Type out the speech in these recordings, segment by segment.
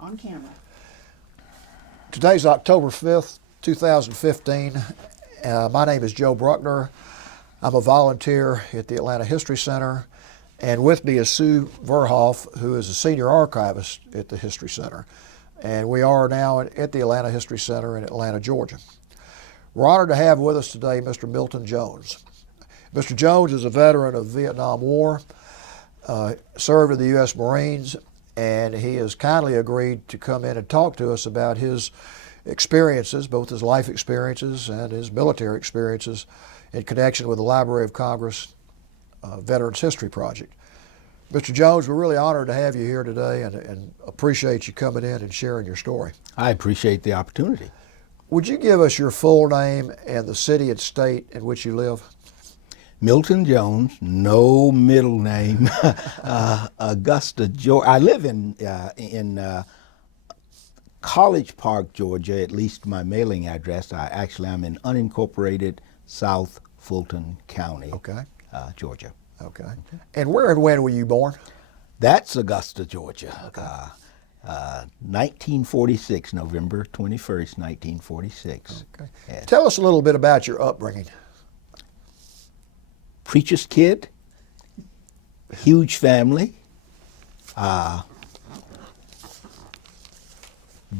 on camera. Today's October 5th, 2015. My name is Joe Bruckner. I'm a volunteer at the Atlanta History Center, and with me is Sue Verhoff, who is a senior archivist at the History Center. And we are now at the Atlanta History Center in Atlanta, Georgia. We're honored to have with us today Mr. Milton Jones. Mr. Jones is a veteran of the Vietnam War, served in the U.S. Marines, and he has kindly agreed to come in and talk to us about his experiences, both his life experiences and his military experiences in connection with the Library of Congress Veterans History Project. Mr. Jones, we're really honored to have you here today and appreciate you coming in and sharing your story. I appreciate the opportunity. Would you give us your full name and the city and state in which you live? Milton Jones, no middle name, Augusta, Georgia. I live in College Park, Georgia, at least my mailing address. I'm in unincorporated South Fulton County, Okay. Georgia. Okay. And where and when were you born? That's Augusta, Georgia. Okay. 1946, November 21st, 1946. Okay. Yes. Tell us a little bit about your upbringing. Preacher's kid, huge family,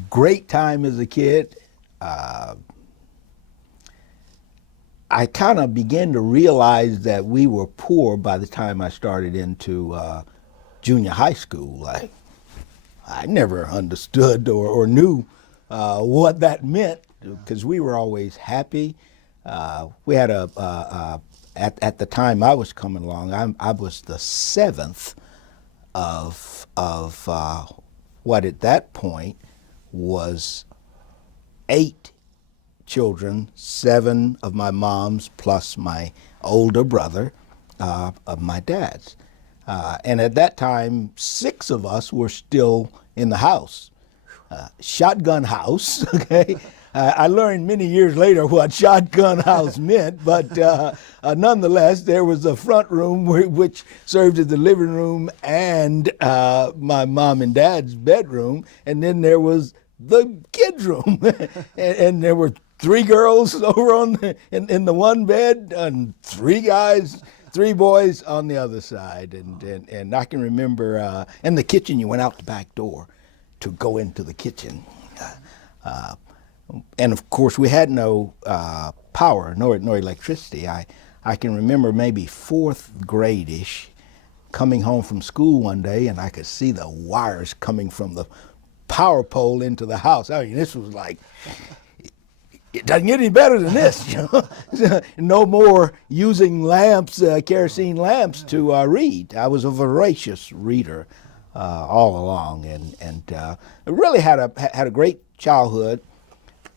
great time as a kid. I kind of began to realize that we were poor by the time I started into junior high school. I never understood or knew what that meant, because we were always happy. We had at the time I was coming along, I was the seventh of what at that point was 8 children, 7 of my mom's plus my older brother of my dad's. And at that time, 6 of us were still in the house. Shotgun house, okay? I learned many years later what shotgun house meant, but nonetheless, there was a front room which served as the living room and my mom and dad's bedroom, and then there was the kids' room, and there were 3 girls over in the one bed and 3 guys, 3 boys on the other side, and I can remember in the kitchen you went out the back door to go into the kitchen. And of course, we had no power, nor electricity. I can remember maybe 4th grade-ish coming home from school one day, and I could see the wires coming from the power pole into the house. I mean, this was like, it doesn't get any better than this, you know. No more using lamps, kerosene lamps to read. I was a voracious reader all along, and really had a great childhood.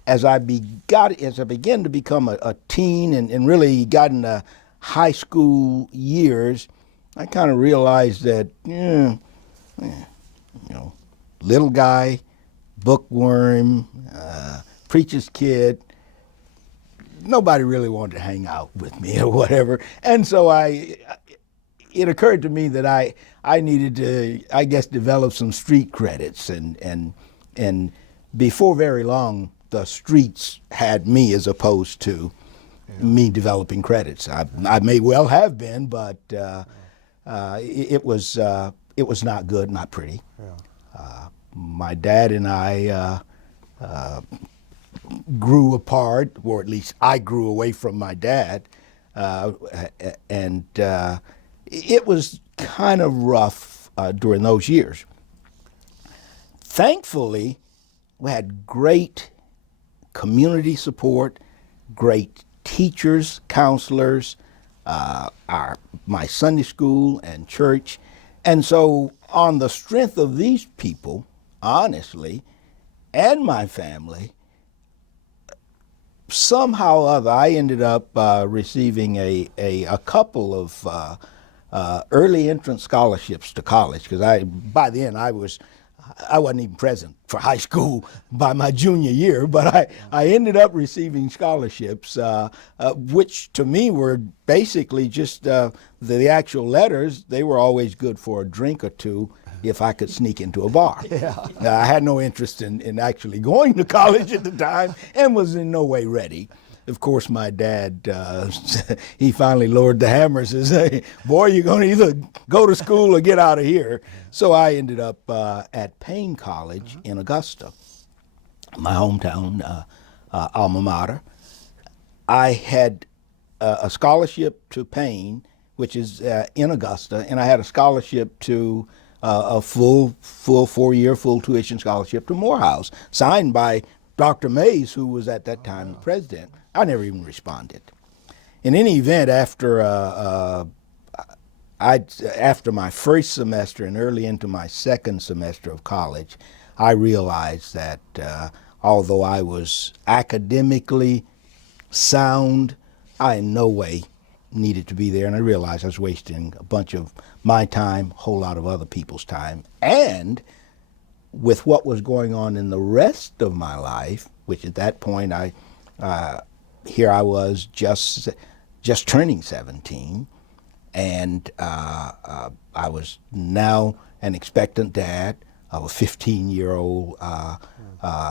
As I began to become a teen and really got into high school years, I kind of realized that, little guy, bookworm, preacher's kid, nobody really wanted to hang out with me or whatever. And so it occurred to me that I needed to, I guess, develop some street credits, and before very long, the streets had me as opposed to me developing credits. I may well have been, but it was not good, not pretty. Yeah. My dad and I grew apart, or at least I grew away from my dad, and it was kind of rough during those years. Thankfully, we had great community support, great teachers, counselors, my Sunday school and church. And so on the strength of these people, honestly, and my family, somehow or other, I ended up receiving a couple of early entrance scholarships to college, because by then I wasn't even present for high school by my junior year, but I ended up receiving scholarships, which to me were basically just the actual letters. They were always good for a drink or two if I could sneak into a bar. Yeah. Now, I had no interest in actually going to college at the time and was in no way ready. Of course, my dad, he finally lowered the hammer and says, "Hey, boy, you're going to either go to school or get out of here." So I ended up at Payne College in Augusta, my hometown alma mater. I had a scholarship to Payne, which is in Augusta, and I had a scholarship to a full 4-year, full tuition scholarship to Morehouse, signed by Dr. Mays, who was at that time the president. I never even responded. In any event, after my first semester and early into my second semester of college, I realized that although I was academically sound, I in no way needed to be there, and I realized I was wasting a bunch of my time, a whole lot of other people's time, and with what was going on in the rest of my life, which at that point here I was just turning 17, and I was now an expectant dad of a 15-year-old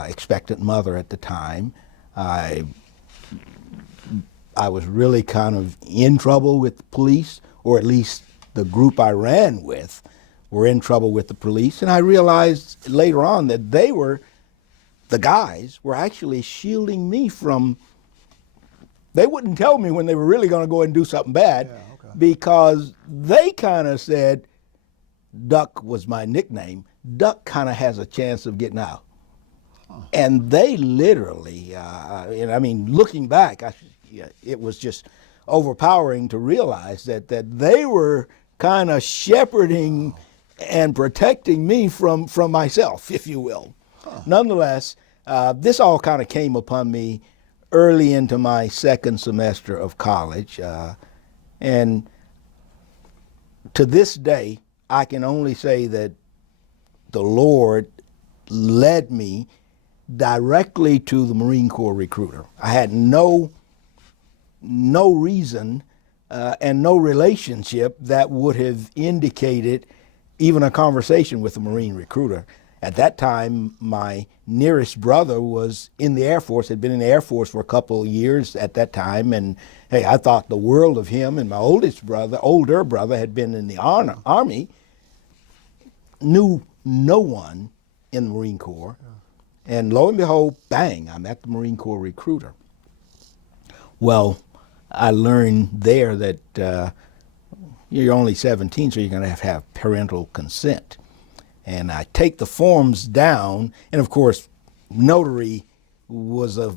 expectant mother at the time. I was really kind of in trouble with the police, or at least the group I ran with were in trouble with the police, and I realized later on that the guys were actually shielding me from, they wouldn't tell me when they were really going to go and do something bad, because they kind of said, Duck was my nickname, Duck kind of has a chance of getting out. And they literally, and I mean, looking back, it was just overpowering to realize that they were kind of shepherding and protecting me from myself, if you will. Nonetheless, this all kind of came upon me early into my second semester of college, and to this day, I can only say that the Lord led me directly to the Marine Corps recruiter. I had no reason and no relationship that would have indicated even a conversation with a Marine recruiter. At that time, my nearest brother was in the Air Force, had been in the Air Force for a couple of years at that time, and hey, I thought the world of him, and my older brother had been in the Army, knew no one in the Marine Corps, and lo and behold, bang, I'm at the Marine Corps recruiter. Well, I learned there that you're only 17, so you're going to have parental consent. And I take the forms down, and of course, notary was the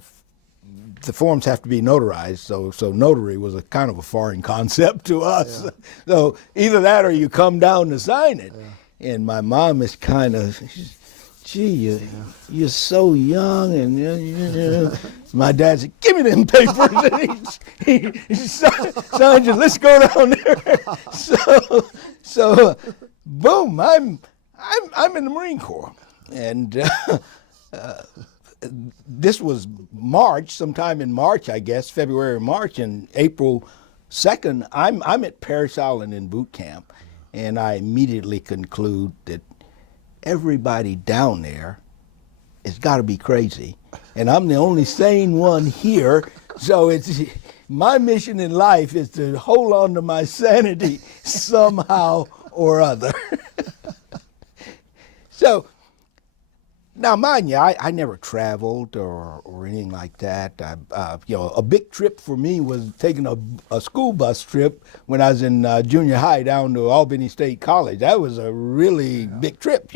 forms have to be notarized, so notary was a kind of a foreign concept to us. Yeah. So either that or you come down to sign it. Yeah. And my mom is kind of, gee, you're so young, and my dad said, "Give me them papers." And he son, just let's go down there. So, boom, I'm in the Marine Corps, and this was March, sometime in March, I guess, February or March, and April 2nd, I'm at Parris Island in boot camp, and I immediately conclude that everybody down there has got to be crazy, and I'm the only sane one here, so it's my mission in life is to hold on to my sanity somehow or other. So, now mind you, I never traveled or anything like that. A big trip for me was taking a school bus trip when I was in junior high down to Albany State College. That was a really big trip,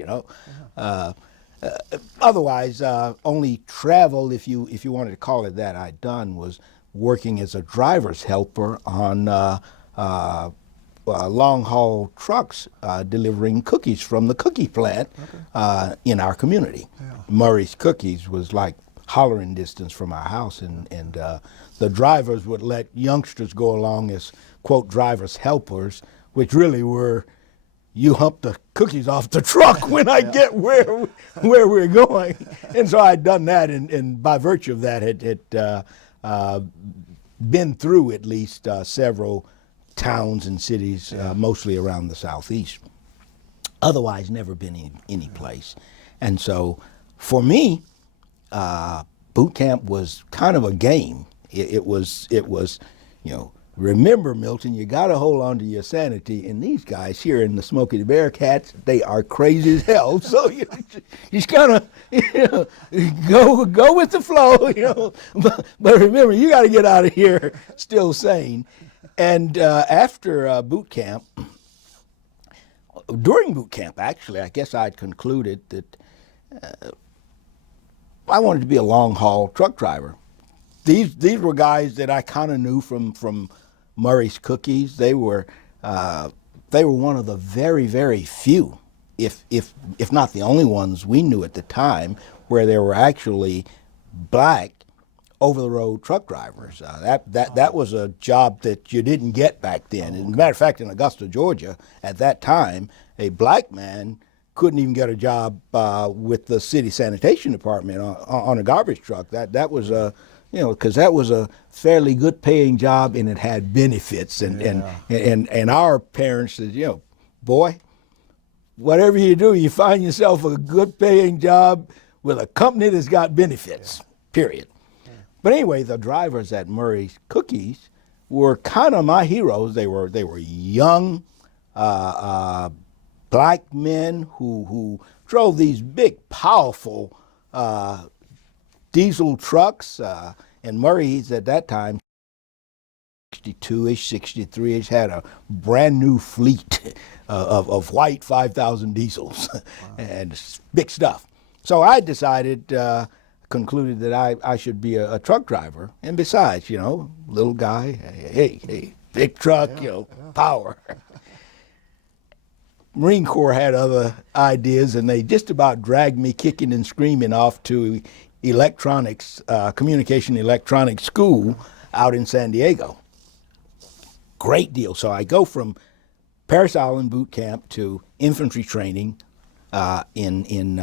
Otherwise, only travel, if you wanted to call it that, I'd done was working as a driver's helper on long-haul trucks delivering cookies from the cookie plant in our community. Yeah. Murray's Cookies was like hollering distance from our house, and the drivers would let youngsters go along as, quote, driver's helpers, which really were, you hump the cookies off the truck when I get where we're going. And so I'd done that, and by virtue of that had been through at least several towns and cities, mostly around the southeast. otherwise never been any place. And so for me, boot camp was kind of a game. It was, you know, remember, Milton, you got to hold on to your sanity. And these guys here in the Smokey the Bearcats, they are crazy as hell. So you just kind of, go with the flow, But remember, you got to get out of here still sane. And after boot camp, during boot camp, actually, I guess I'd concluded that I wanted to be a long haul truck driver. These were guys that I kind of knew from Murray's Cookies. They were one of the very, very few, if not the only ones we knew at the time, where there were actually black over-the-road truck drivers. That was a job that you didn't get back then. As a matter of fact, in Augusta, Georgia, at that time, a black man couldn't even get a job with the city sanitation department on a garbage truck. That was a, because that was a fairly good paying job and it had benefits. And our parents said, boy, whatever you do, you find yourself a good paying job with a company that's got benefits, period. But anyway, the drivers at Murray's Cookies were kind of my heroes. They were young black men who drove these big, powerful diesel trucks. And Murray's at that time, 62-ish, 63-ish, had a brand new fleet of white 5,000 diesels. Wow. And big stuff. So I decided, concluded that I should be a truck driver. And besides, little guy, hey, big truck, power. Marine Corps had other ideas, and they just about dragged me kicking and screaming off to electronics, communication electronics school out in San Diego. Great deal. So I go from Parris Island boot camp to infantry training in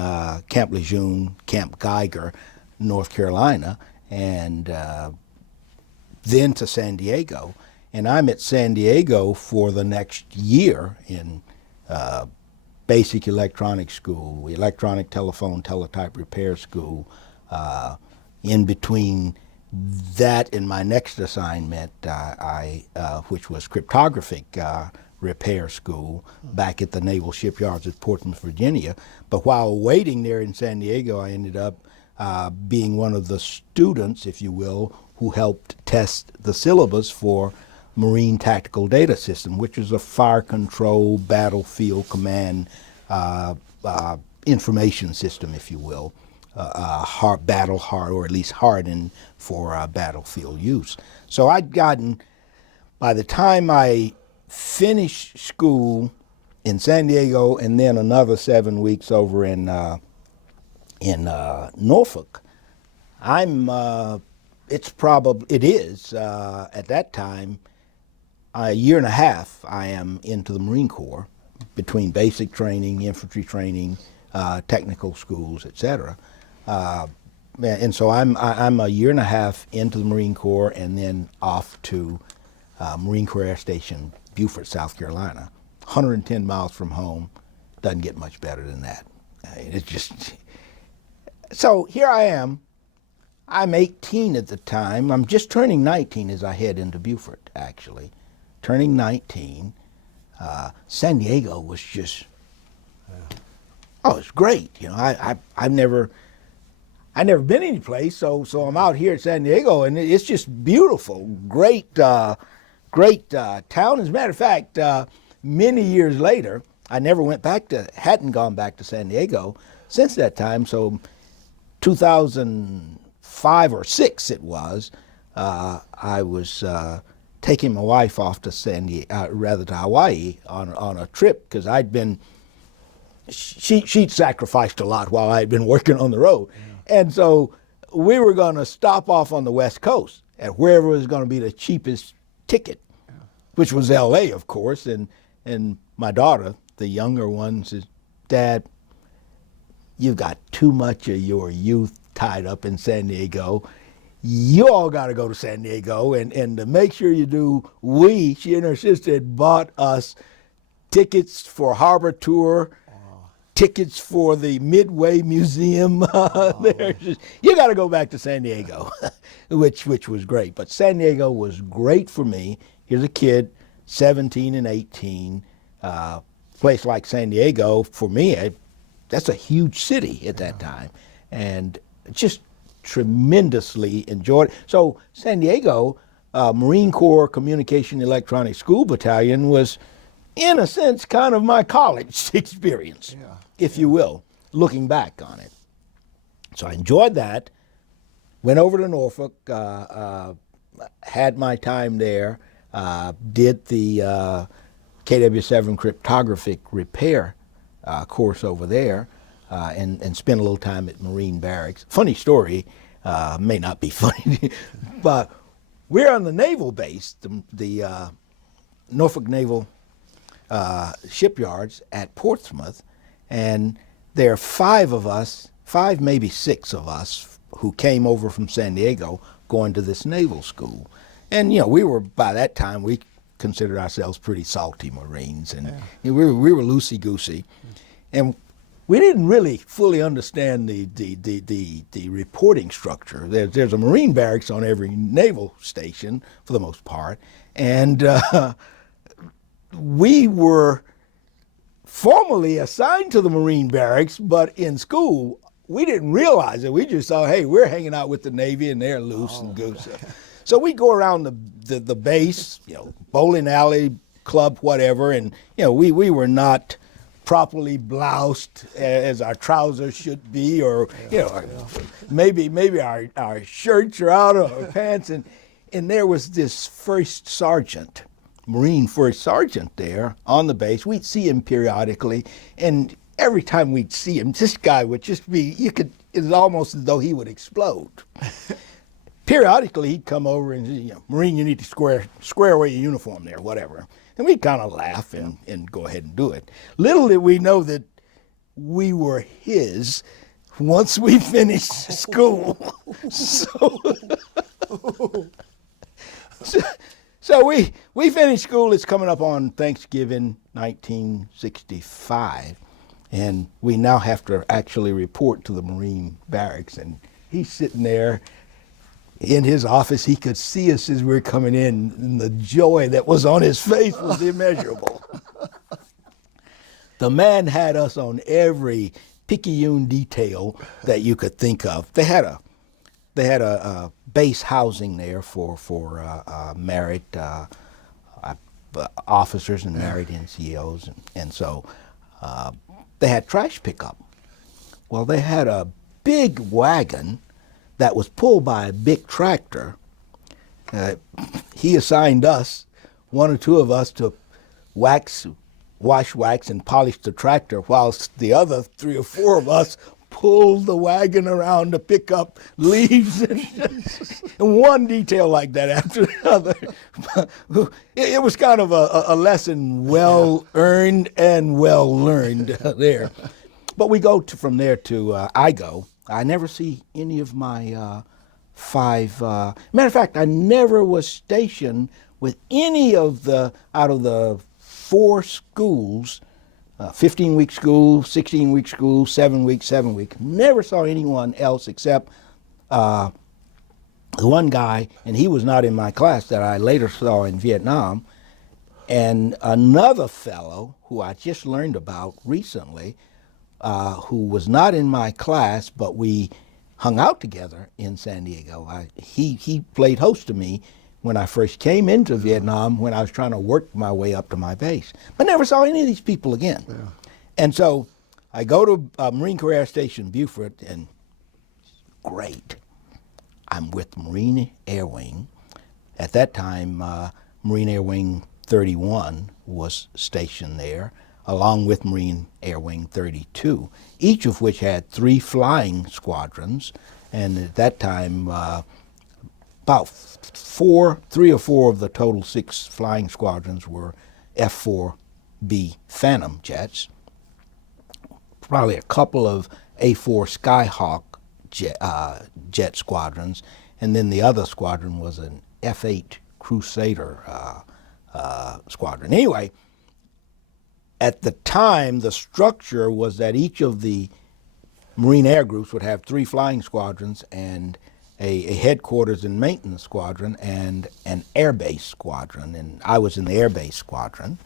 Camp Lejeune, Camp Geiger, North Carolina, and then to San Diego. And I'm at San Diego for the next year in basic electronics school, electronic telephone teletype repair school. In between that and my next assignment, which was cryptographic repair school back at the Naval Shipyards at Portsmouth, Virginia. But while waiting there in San Diego, I ended up being one of the students, if you will, who helped test the syllabus for Marine Tactical Data System, which is a fire control, battlefield command information system, if you will, battle hard, or at least hardened for battlefield use. So I'd gotten, by the time I finished school in San Diego and then another 7 weeks over in Norfolk, it is at that time, a year and a half I am into the Marine Corps, between basic training, infantry training, technical schools, etc. And so I'm a year and a half into the Marine Corps and then off to Marine Corps Air Station, Beaufort, South Carolina, 110 miles from home. Doesn't get much better than that. It's just, so here I am. I'm 18 at the time. I'm just turning 19 as I head into Beaufort, actually. Turning 19. San Diego was just, it's great. I've never been any place, so I'm out here at San Diego, and it's just beautiful, great town. As a matter of fact, many years later, I hadn't gone back to San Diego since that time. So 2005 or 6 it was, I was taking my wife off to to Hawaii on a trip, because she'd sacrificed a lot while I'd been working on the road. Yeah. And so we were going to stop off on the West Coast at wherever was going to be the cheapest ticket, which was LA, of course. And my daughter, the younger one, says, "Dad, you've got too much of your youth tied up in San Diego. You all got to go to San Diego, and to make sure you do, she and her sister had bought us tickets for Harbor Tour tickets for the Midway Museum. You got to go back to San Diego, which was great. But San Diego was great for me. Here's a kid, 17 and 18. Place like San Diego, for me, that's a huge city at that time. And just tremendously enjoyed it. So San Diego Marine Corps Communication Electronic School Battalion was, in a sense, kind of my college experience, if you will, looking back on it. So I enjoyed that, went over to Norfolk, had my time there, did the KW7 cryptographic repair course over there, and spent a little time at Marine Barracks. Funny story, may not be funny, but we're on the naval base, the Norfolk Naval shipyards at Portsmouth, and there are 5 of us, 5 maybe 6 of us, who came over from San Diego going to this naval school. And we were, by that time, we considered ourselves pretty salty Marines, and we were loosey-goosey. And we didn't really fully understand the reporting structure. There's a Marine barracks on every naval station, for the most part, and we were formally assigned to the Marine barracks, but in school, we didn't realize it. We just thought, hey, we're hanging out with the Navy and they're loose and goosey. So we go around the base, bowling alley, club, whatever, and we were not properly bloused as our trousers should be, or maybe our shirts are out of our pants, and there was this first sergeant, Marine first sergeant there on the base. We'd see him periodically, and every time we'd see him, this guy would just be, it was almost as though he would explode. Periodically, he'd come over and say, Marine, you need to square away your uniform there, whatever. And we'd kind of laugh and go ahead and do it. Little did we know that we were his once we finished school. So we finished school. It's coming up on Thanksgiving 1965. And we now have to actually report to the Marine barracks. And he's sitting there in his office. He could see us as we were coming in, and the joy that was on his face was immeasurable. The man had us on every picayune detail that you could think of. They had a base housing there for married officers and married NCOs, and so they had trash pickup. Well, they had a big wagon that was pulled by a big tractor. He assigned us, 1 or 2 of us, to wash, wax, and polish the tractor, whilst the other 3 or 4 of us pulled the wagon around to pick up leaves and one detail like that after another. It was kind of a lesson well earned and well learned there. But we go from there to I never see any of my 5. Matter of fact, I never was stationed with any of out of the 4 schools, 15-week school, 16-week school, 7-week. Never saw anyone else except the one guy, and he was not in my class, that I later saw in Vietnam, and another fellow who I just learned about recently, who was not in my class, but we hung out together in San Diego. He played host to me when I first came into Vietnam, when I was trying to work my way up to my base. But never saw any of these people again. Yeah. And so I go to Marine Corps Air Station Beaufort, and great. I'm with Marine Air Wing. At that time, Marine Air Wing 31 was stationed there, along with Marine Air Wing 32, each of which had 3 flying squadrons, and at that time, about 3 or 4 of the total 6 flying squadrons were F-4B Phantom jets, probably a couple of A-4 Skyhawk jet squadrons, and then the other squadron was an F-8 Crusader squadron. Anyway, at the time, the structure was that each of the Marine Air Groups would have 3 flying squadrons and a headquarters and maintenance squadron and an air base squadron. And I was in the air base squadron,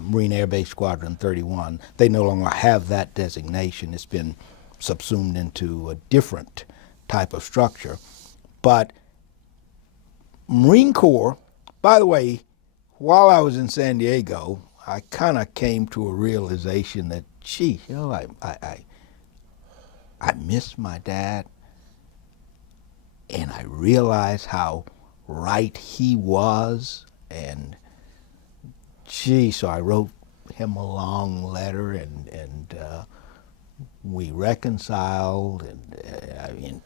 Marine Air Base Squadron 31. They no longer have that designation. It's been subsumed into a different type of structure. But Marine Corps, by the way, while I was in San Diego, I kind of came to a realization that, gee, you know, I miss my dad, and I realized how right he was, and gee, so I wrote him a long letter, and we reconciled, and I mean,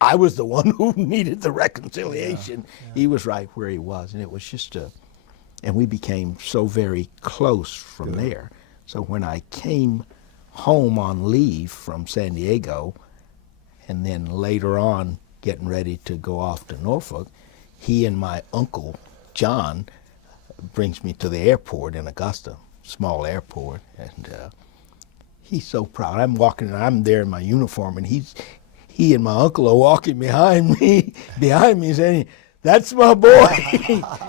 I was the one who needed the reconciliation. Yeah. He was right where he was, and it was just and we became so very close from there. So when I came home on leave from San Diego, and then later on getting ready to go off to Norfolk, he and my uncle, John, brings me to the airport in Augusta, small airport, and he's so proud. I'm walking, and I'm there in my uniform, and he and my uncle are walking behind me, saying, "That's my boy."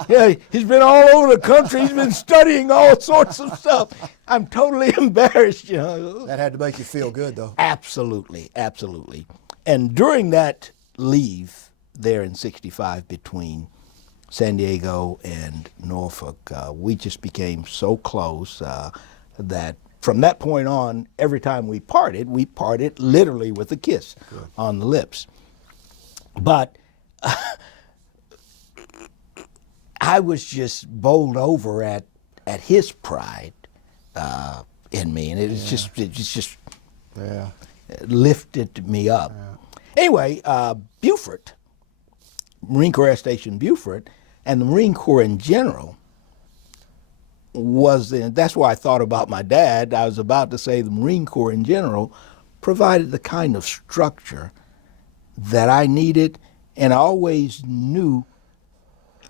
Yeah, he's been all over the country. He's been studying all sorts of stuff. I'm totally embarrassed, you know. That had to make you feel good, though. Absolutely, absolutely. And during that leave there in '65 between San Diego and Norfolk, we just became so close that from that point on, every time we parted literally with a kiss on the lips. But I was just bowled over at his pride in me, and it just lifted me up. Yeah. Anyway, Beaufort, Marine Corps Air Station Beaufort, and the Marine Corps in general that's why I thought about my dad. I was about to say the Marine Corps in general provided the kind of structure that I needed, and I always knew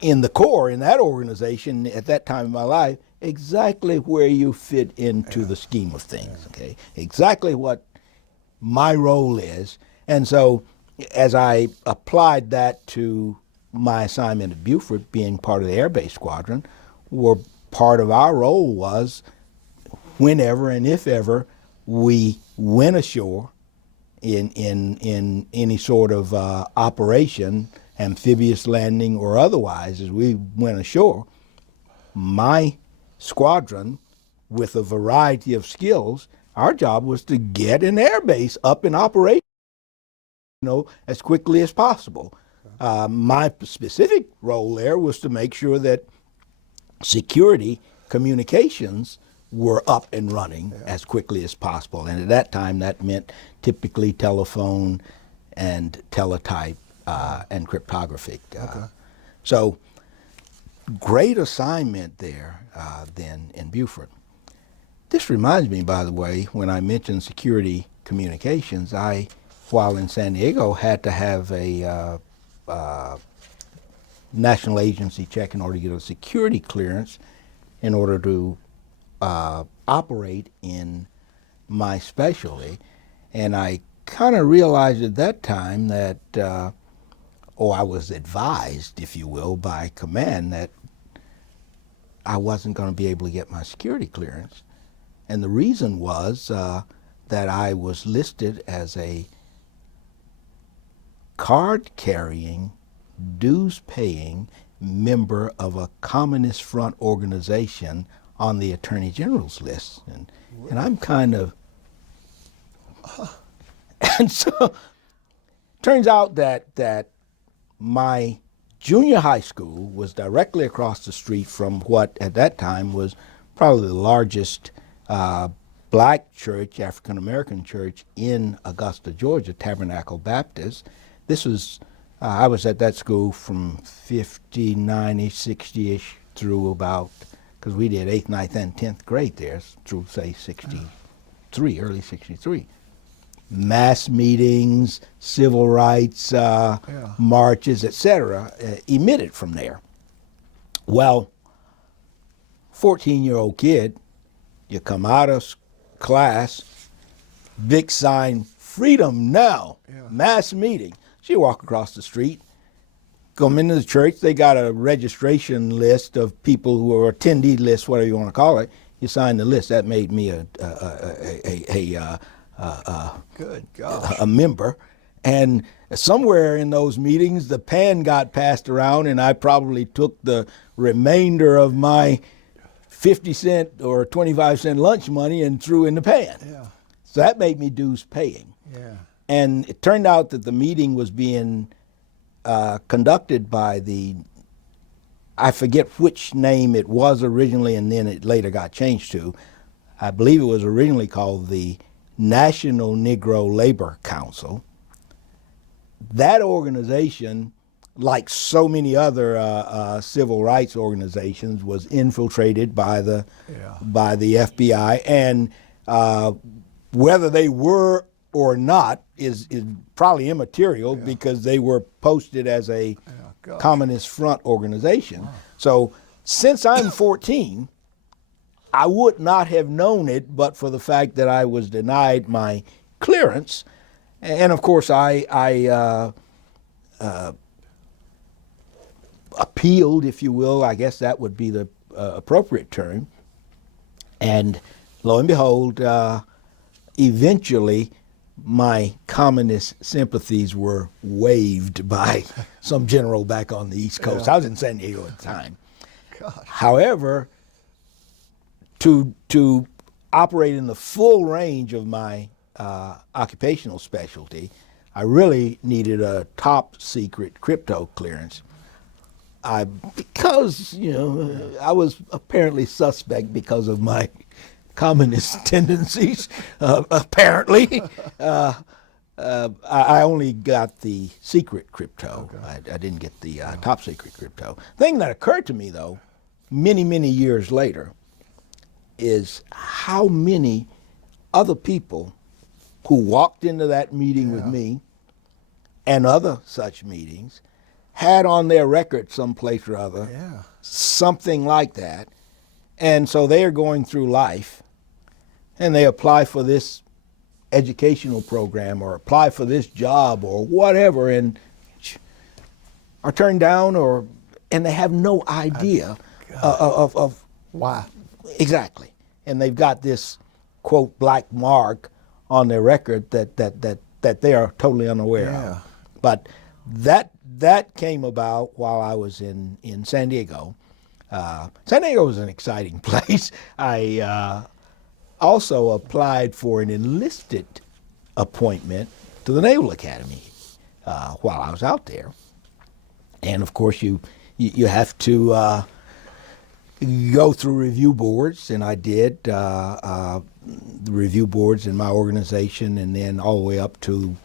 in the Corps, in that organization, at that time in my life, exactly where you fit into the scheme of things, okay? Exactly what my role is. And so as I applied that to my assignment at Beaufort, being part of the Air Base Squadron, where part of our role was whenever and if ever we went ashore in any sort of operation, amphibious landing or otherwise, as we went ashore, my squadron, with a variety of skills, our job was to get an air base up in operation, as quickly as possible. My specific role there was to make sure that security communications were up and running as quickly as possible. And at that time, that meant typically telephone and teletype and cryptographic. So great assignment there then in Beaufort. This reminds me, by the way, when I mentioned security communications, while in San Diego, had to have a national agency check in order to get a security clearance in order to operate in my specialty. And I kind of realized at that time that, I was advised, if you will, by command that I wasn't going to be able to get my security clearance. And the reason was that I was listed as a card-carrying, dues-paying member of a Communist Front organization on the Attorney General's list. And I'm kind of... And so, turns out that my junior high school was directly across the street from what at that time was probably the largest black church, African-American church in Augusta, Georgia, Tabernacle Baptist. This was, I was at that school from 59-ish, 60-ish through about, because we did 8th, 9th, and 10th grade there, through, say, 63, early 63. Mass meetings, civil rights marches, etc., emitted from there. Well, 14-year-old kid You come out of class, big sign, freedom now, mass meeting. So you walk across the street, come into the church, they got a registration list of people who are attendee list, whatever you want to call it. You sign the list. That made me Good gosh. a member. And somewhere in those meetings, the pan got passed around, and I probably took the remainder of my 50-cent or 25-cent lunch money and threw in the pan. Yeah. So that made me dues paying. Yeah. And it turned out that the meeting was being conducted by I forget which name it was originally, and then it later got changed to. I believe it was originally called the National Negro Labor Council. That organization, like so many other civil rights organizations, was infiltrated by the FBI, and whether they were or not is probably immaterial because they were posted as a Communist Front organization. Wow. So since I'm 14, I would not have known it but for the fact that I was denied my clearance. And of course, I appealed, if you will. I guess that would be the appropriate term. And lo and behold, eventually, my communist sympathies were waived by some general back on the East Coast. I was in San Diego at the time. Gosh. However, to operate in the full range of my occupational specialty, I really needed a top secret crypto clearance. Because I was apparently suspect because of my communist tendencies, apparently. I only got the secret crypto. Okay. I didn't get the top secret crypto. Thing that occurred to me, though, many, many years later, is how many other people who walked into that meeting with me and other such meetings had on their record someplace or other something like that. And so they are going through life and they apply for this educational program or apply for this job or whatever and are turned down and they have no idea of why. Exactly. And they've got this, quote, black mark on their record that they are totally unaware of. But that came about while I was in San Diego. San Diego was an exciting place. I also applied for an enlisted appointment to the Naval Academy while I was out there. And of course you have to go through review boards, and I did the review boards in my organization, and then all the way up to,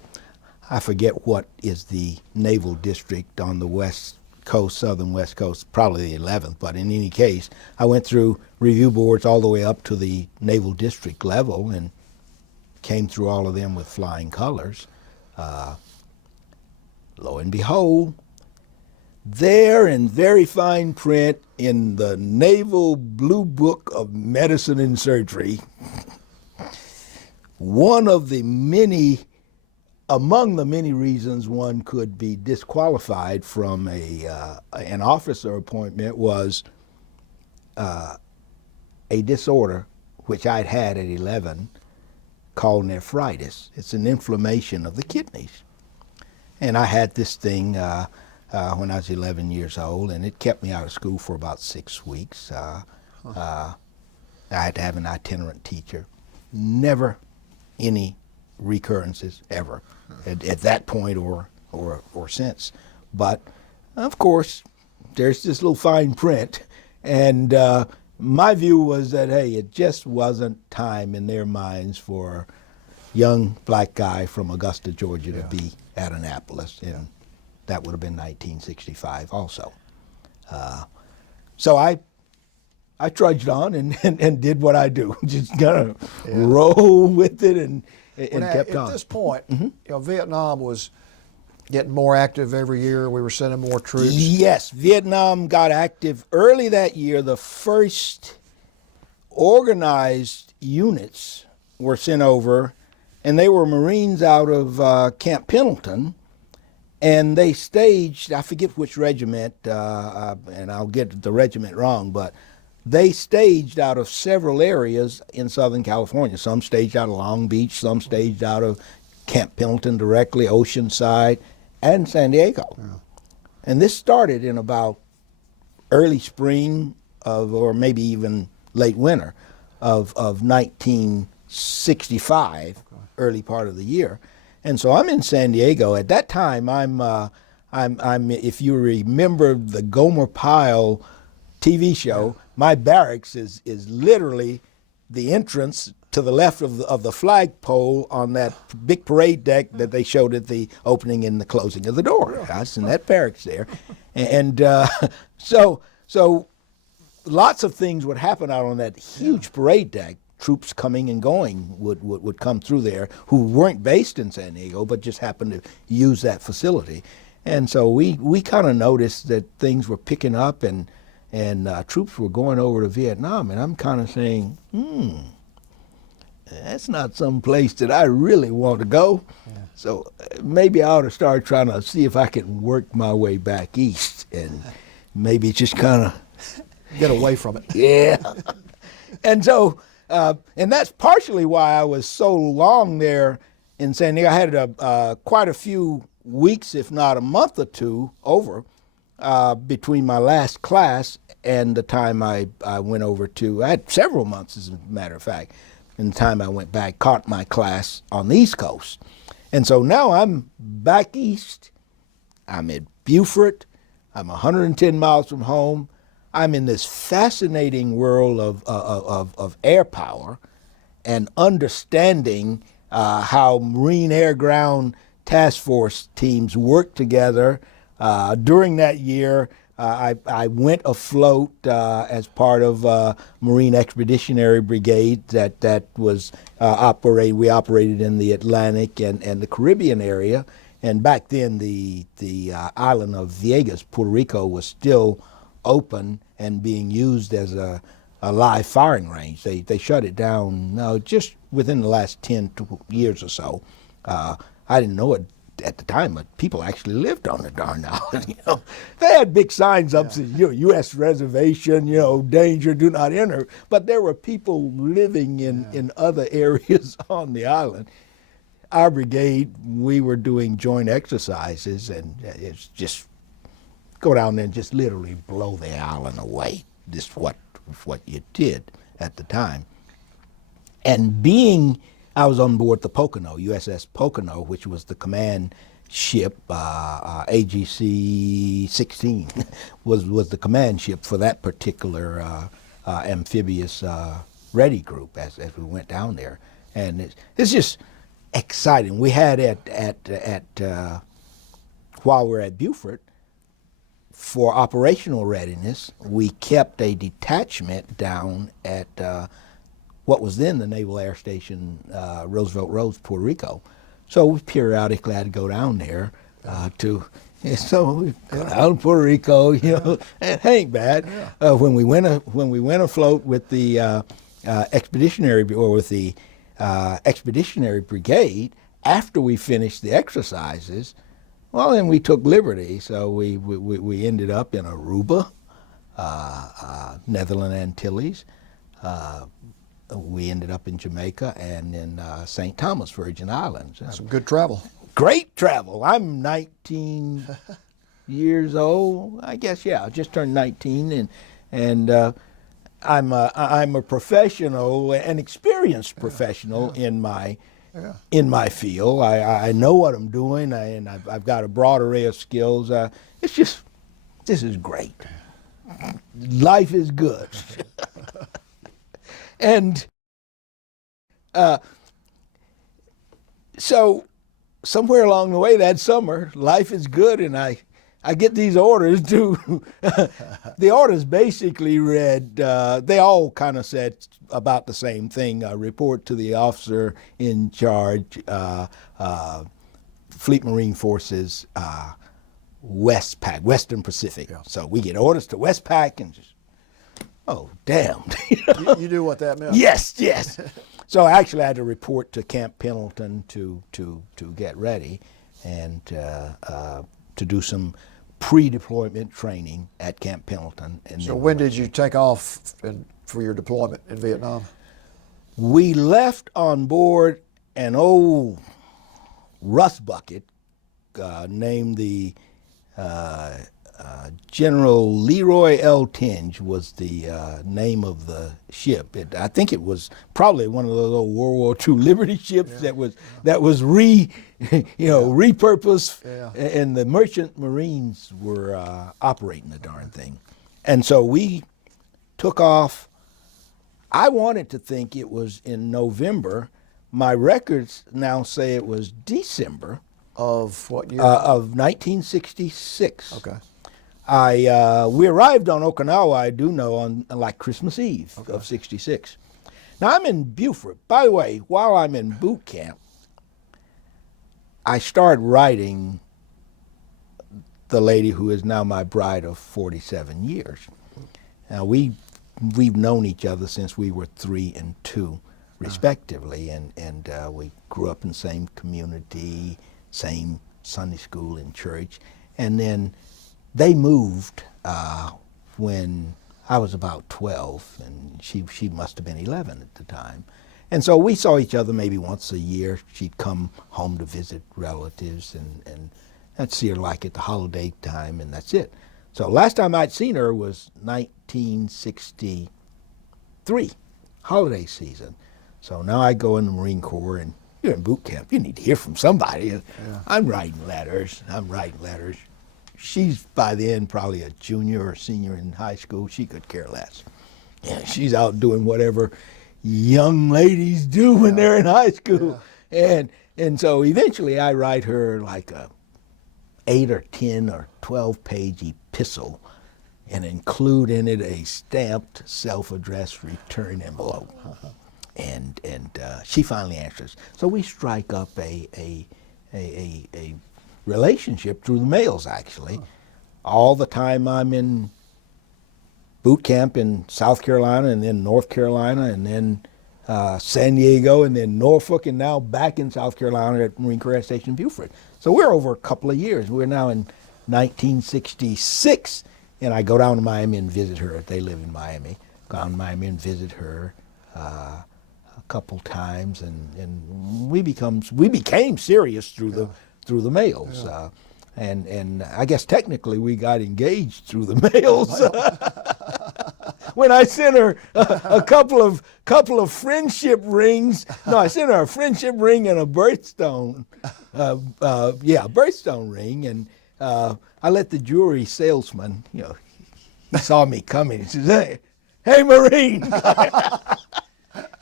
I forget what is the naval district on the west coast, southern west coast, probably the 11th, but in any case, I went through review boards all the way up to the naval district level and came through all of them with flying colors. Lo and behold, there in very fine print in the Naval Blue Book of Medicine and Surgery, among the many reasons one could be disqualified from an officer appointment was a disorder which I'd had at 11 called nephritis. It's an inflammation of the kidneys. And I had this thing when I was 11 years old, and it kept me out of school for about 6 weeks. I had to have an itinerant teacher. Never any recurrences ever at that point or since. But of course, there's this little fine print, and my view was that, hey, it just wasn't time in their minds for a young black guy from Augusta, Georgia to be at Annapolis, and that would have been 1965 also. So I trudged on and did what I do, just kind of roll with it and kept on. At this point, Vietnam was getting more active every year. We were sending more troops. Yes, Vietnam got active early that year. The first organized units were sent over, and they were Marines out of Camp Pendleton, and they staged, I forget which regiment, and I'll get the regiment wrong, but they staged out of several areas in Southern California. Some staged out of Long Beach, some staged out of Camp Pendleton directly, Oceanside, and San Diego. Yeah. And this started in about early spring or maybe even late winter of 1965, early part of the year. And so I'm in San Diego. At that time, I'm if you remember the Gomer Pyle TV show, my barracks is literally the entrance to the left of the flagpole on that big parade deck that they showed at the opening and the closing of the door. I was in that barracks there. And so lots of things would happen out on that huge parade deck. Troops coming and going would come through there who weren't based in San Diego but just happened to use that facility. And so we kind of noticed that things were picking up and troops were going over to Vietnam, and I'm kind of saying, that's not some place that I really want to go. Yeah. So maybe I ought to start trying to see if I can work my way back east and maybe just kind of get away from it. Yeah. And so, and that's partially why I was so long there in San Diego. I had quite a few weeks, if not a month or two, over between my last class and the time I went over to, I had several months as a matter of fact, and the time I went back, caught my class on the East Coast. And so now I'm back east, I'm at Beaufort, I'm 110 miles from home, I'm in this fascinating world of air power and understanding how Marine Air Ground Task Force teams work together. During that year, I went afloat as part of Marine Expeditionary Brigade that was we operated in the Atlantic and the Caribbean area. And back then, the island of Vieques, Puerto Rico, was still open and being used as a live firing range. They shut it down just within the last 10 years or so. I didn't know it at the time, but people actually lived on the darn island. They had big signs up saying, U.S. reservation, danger, do not enter. But there were people living in other areas on the island. Our brigade, we were doing joint exercises, and it's just go down there and just literally blow the island away. This is what you did at the time. And I was on board the Pocono, USS Pocono, which was the command ship. AGC-16 was the command ship for that particular amphibious ready group as we went down there. And it's just exciting. We had while we're at Beaufort, for operational readiness, we kept a detachment down at what was then the Naval Air Station, Roosevelt Roads, Puerto Rico. So we periodically had to go down there so we go down to Puerto Rico, and it ain't bad. Yeah. When we went afloat with the expeditionary brigade, after we finished the exercises, well, then we took liberty. So we ended up in Aruba, Netherlands Antilles. We ended up in Jamaica and in St. Thomas, Virgin Islands. Some good travel. Great travel. I'm 19 years old, I guess. Yeah, I just turned 19, and I'm a professional, an experienced professional in my field. I know what I'm doing, and I've got a broad array of skills. This is great. Life is good. And so somewhere along the way that summer, life is good, and I get these orders to, the orders basically read, they all kind of said about the same thing, report to the officer in charge, Fleet Marine Forces, Western Pacific. Yeah. So we get orders to Westpac and just oh, damn. You knew what that meant. Yes, yes. So actually I had to report to Camp Pendleton to get ready and to do some pre-deployment training at Camp Pendleton. And So when did you take off for your deployment in Vietnam? We left on board an old rust bucket named the General Leroy L. Tinge was the name of the ship. I think it was probably one of those old World War II Liberty ships that was repurposed, and the merchant marines were operating the darn thing. And so we took off. I wanted to think it was in November. My records now say it was December. Of what year? Of 1966. Okay. We arrived on Okinawa, I do know, on like Christmas Eve of '66. Now I'm in Beaufort. By the way, while I'm in boot camp, I started writing the lady who is now my bride of 47 years. Now we've known each other since we were 3 and 2, respectively, and we grew up in the same community, same Sunday school and church, and then they moved when I was about 12, and she must have been 11 at the time. And so we saw each other maybe once a year. She'd come home to visit relatives, and I'd see her like at the holiday time, and that's it. So last time I'd seen her was 1963, holiday season. So now I go in the Marine Corps, and you're in boot camp. You need to hear from somebody. Yeah. I'm writing letters. She's by then probably a junior or senior in high school. She could care less. Yeah, she's out doing whatever young ladies do when they're in high school. Yeah. And so eventually I write her like a 8 or 10 or 12-page epistle and include in it a stamped self-addressed return envelope. And she finally answers. So we strike up a relationship through the mails, actually. All the time I'm in boot camp in South Carolina, and then North Carolina, and then San Diego, and then Norfolk, and now back in South Carolina at Marine Corps Air Station Beaufort. So we're over a couple of years. We're now in 1966, and I go down to Miami and visit her. They live in Miami. Go down to Miami and visit her a couple times, and we became serious through the mails. And I guess technically we got engaged through the mails. When I sent her a couple of friendship rings. No, I sent her a friendship ring and a birthstone. Birthstone ring. And I let the jewelry salesman, he saw me coming. He says, "Hey, Marine."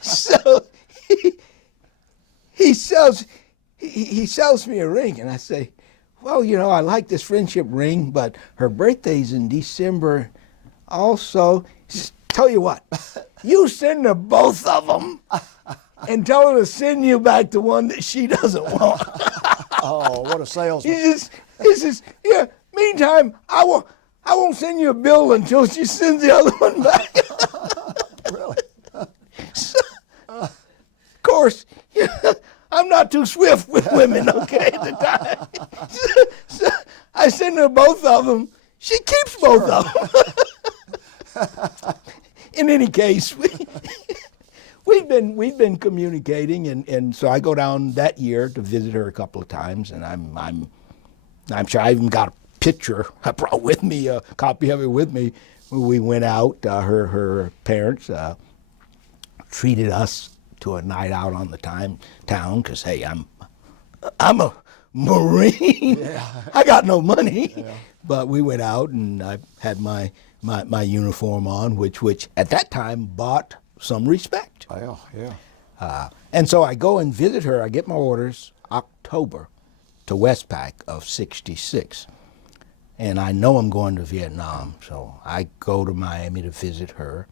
So he sells me a ring, and I say, "Well, I like this friendship ring, but her birthday's in December also. Tell you what, you send her both of them and tell her to send you back the one that she doesn't want." Oh, what a salesman. He says, "Yeah, meantime, I won't send you a bill until she sends the other one back." Really? So, of course, I'm not too swift with women, okay, at the time. So I send her both of them. She keeps both of them. In any case, we've been communicating, and so I go down that year to visit her a couple of times, and I'm sure I even got a picture I brought with me, a copy of it with me. When we went out, her parents treated us to a night out on the town because, hey, I'm a Marine. Yeah. I got no money. Yeah. But we went out, and I had my uniform on, which at that time bought some respect. Oh, yeah. And so I go and visit her. I get my orders October to Westpac of '66. And I know I'm going to Vietnam, so I go to Miami to visit her.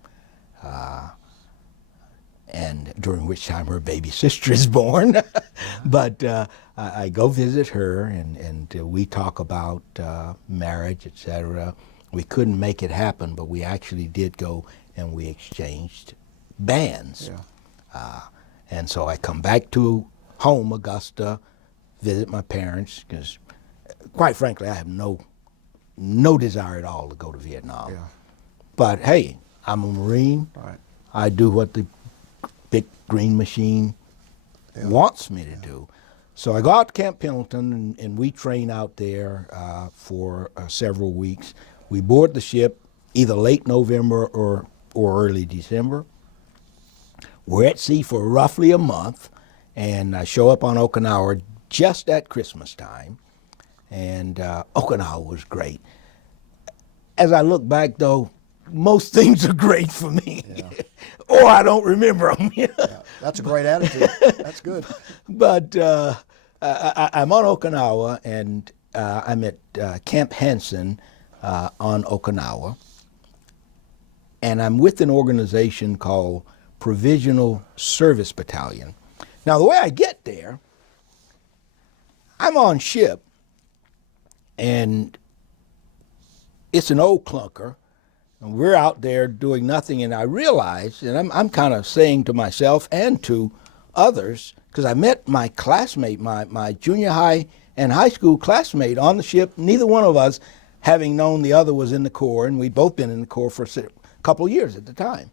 And during which time her baby sister is born. But I go visit her, and we talk about marriage, etc. We couldn't make it happen, but we actually did go and we exchanged bands. Yeah. And so I come back to home, Augusta, visit my parents, because quite frankly, I have no desire at all to go to Vietnam. Yeah. But hey, I'm a Marine. Right. I do what the big green machine wants me to do. So I go out to Camp Pendleton, and we train out there for several weeks. We board the ship either late November or early December. We're at sea for roughly a month, and I show up on Okinawa just at Christmas time, and Okinawa was great. As I look back, though, most things are great for me, or I don't remember them. Yeah. That's a great attitude. That's good. But I'm on Okinawa, and I'm at Camp Hansen on Okinawa, and I'm with an organization called Provisional Service Battalion. Now, the way I get there, I'm on ship, and it's an old clunker, and we're out there doing nothing, and I realize, and I'm kind of saying to myself and to others, because I met my classmate, my junior high and high school classmate on the ship, neither one of us having known the other was in the Corps, and we'd both been in the Corps for a couple of years at the time.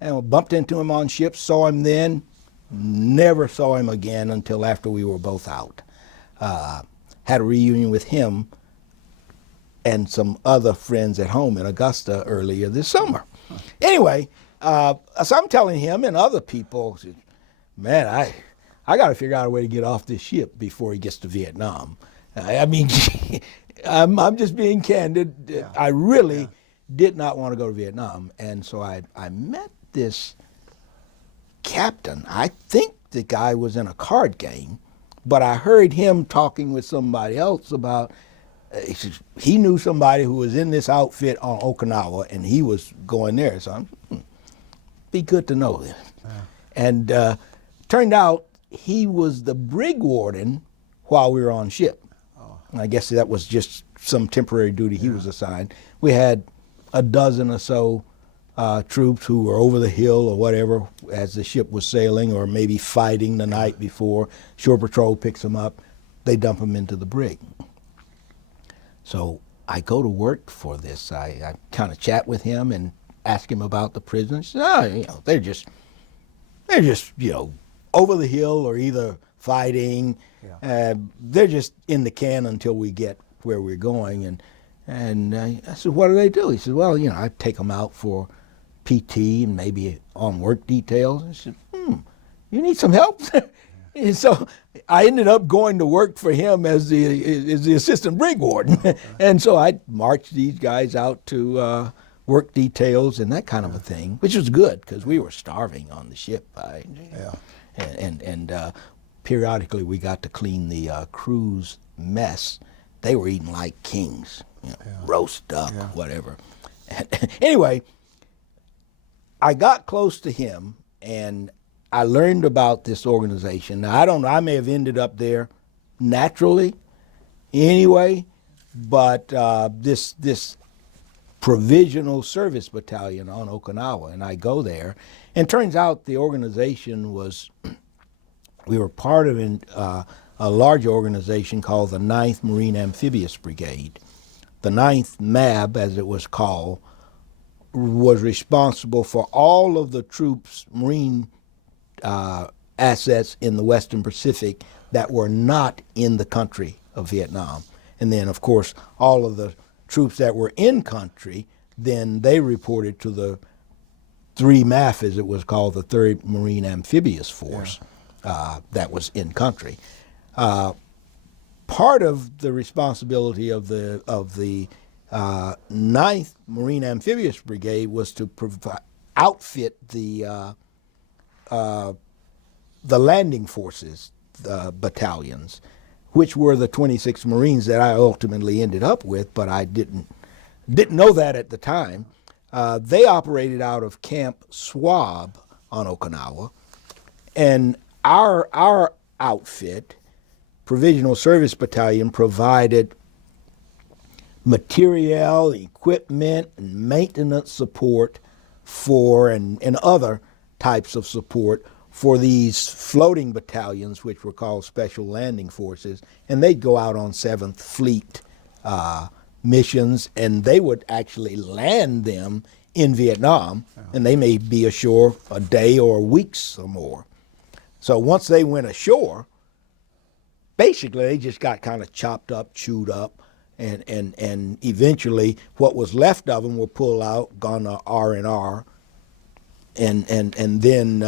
And we bumped into him on ship, saw him then, never saw him again until after we were both out. Had a reunion with him and some other friends at home in Augusta earlier this summer. Anyway, so I'm telling him and other people, man, I got to figure out a way to get off this ship before he gets to Vietnam. I mean, I'm just being candid. Yeah. I really did not want to go to Vietnam. And so I met this captain. I think the guy was in a card game, but I heard him talking with somebody else about, he knew somebody who was in this outfit on Okinawa, and he was going there. So be good to know this. Yeah. And turned out he was the brig warden while we were on ship. Oh. I guess that was just some temporary duty he was assigned. We had a dozen or so troops who were over the hill or whatever as the ship was sailing, or maybe fighting the night before. Shore Patrol picks them up. They dump them into the brig. So I go to work for this. I kind of chat with him and ask him about the prisoners. He said, oh, they're just over the hill or either fighting. Yeah. They're just in the can until we get where we're going. And I said, what do they do? He said, well, I take them out for PT and maybe on work details. I said, you need some help? And so I ended up going to work for him as the assistant brig warden. And so I marched these guys out to work details and that kind of a thing, which was good because we were starving on the ship. And periodically we got to clean the crew's mess. They were eating like kings, roast duck, whatever. And anyway, I got close to him and I learned about this organization. Now, I don't know, I may have ended up there naturally anyway, but this Provisional Service Battalion on Okinawa, and I go there, and turns out the organization was, we were part of a larger organization called the 9th Marine Amphibious Brigade. The 9th MAB, as it was called, was responsible for all of the troops, Marine assets in the Western Pacific that were not in the country of Vietnam. And then, of course, all of the troops that were in country, then they reported to the 3MAF, as it was called, the 3rd Marine Amphibious Force, that was in country. Part of the responsibility of the 9th Marine Amphibious Brigade was to outfit the landing forces battalions, which were the 26 Marines that I ultimately ended up with, but I didn't know that at the time. They operated out of Camp Swab on Okinawa, and our outfit, Provisional Service Battalion, provided material, equipment, and maintenance support for and other types of support for these floating battalions, which were called Special Landing Forces, and they'd go out on 7th Fleet missions, and they would actually land them in Vietnam, and they may be ashore a day or weeks or more. So once they went ashore, basically they just got kind of chopped up, chewed up, and eventually what was left of them were pulled out, gone to R&R, and then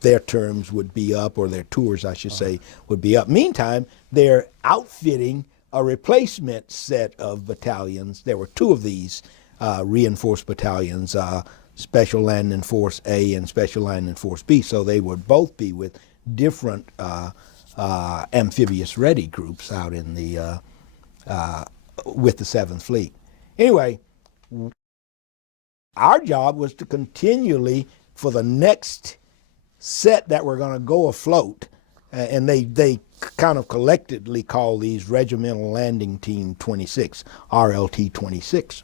their terms would be up, or their tours, I should say, would be up. Meantime, they're outfitting a replacement set of battalions. There were 2 of these reinforced battalions, Special Landing Force A and Special Landing Force B, so they would both be with different amphibious ready groups out in the with the 7th Fleet. Anyway, our job was to continually, for the next set that were going to go afloat, and they kind of collectively call these Regimental Landing Team 26, RLT 26.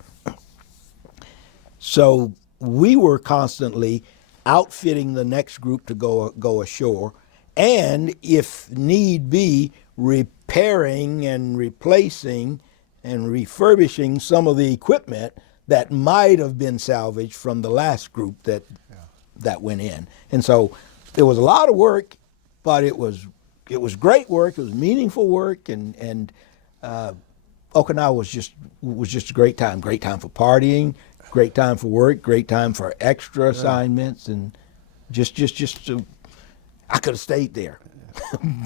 So we were constantly outfitting the next group to go ashore, and if need be, repairing and replacing and refurbishing some of the equipment that might have been salvaged from the last group that went in. And so it was a lot of work, but it was great work. It was meaningful work, and Okinawa was just a great time. Great time for partying, great time for work, great time for extra assignments, and just I could have stayed there,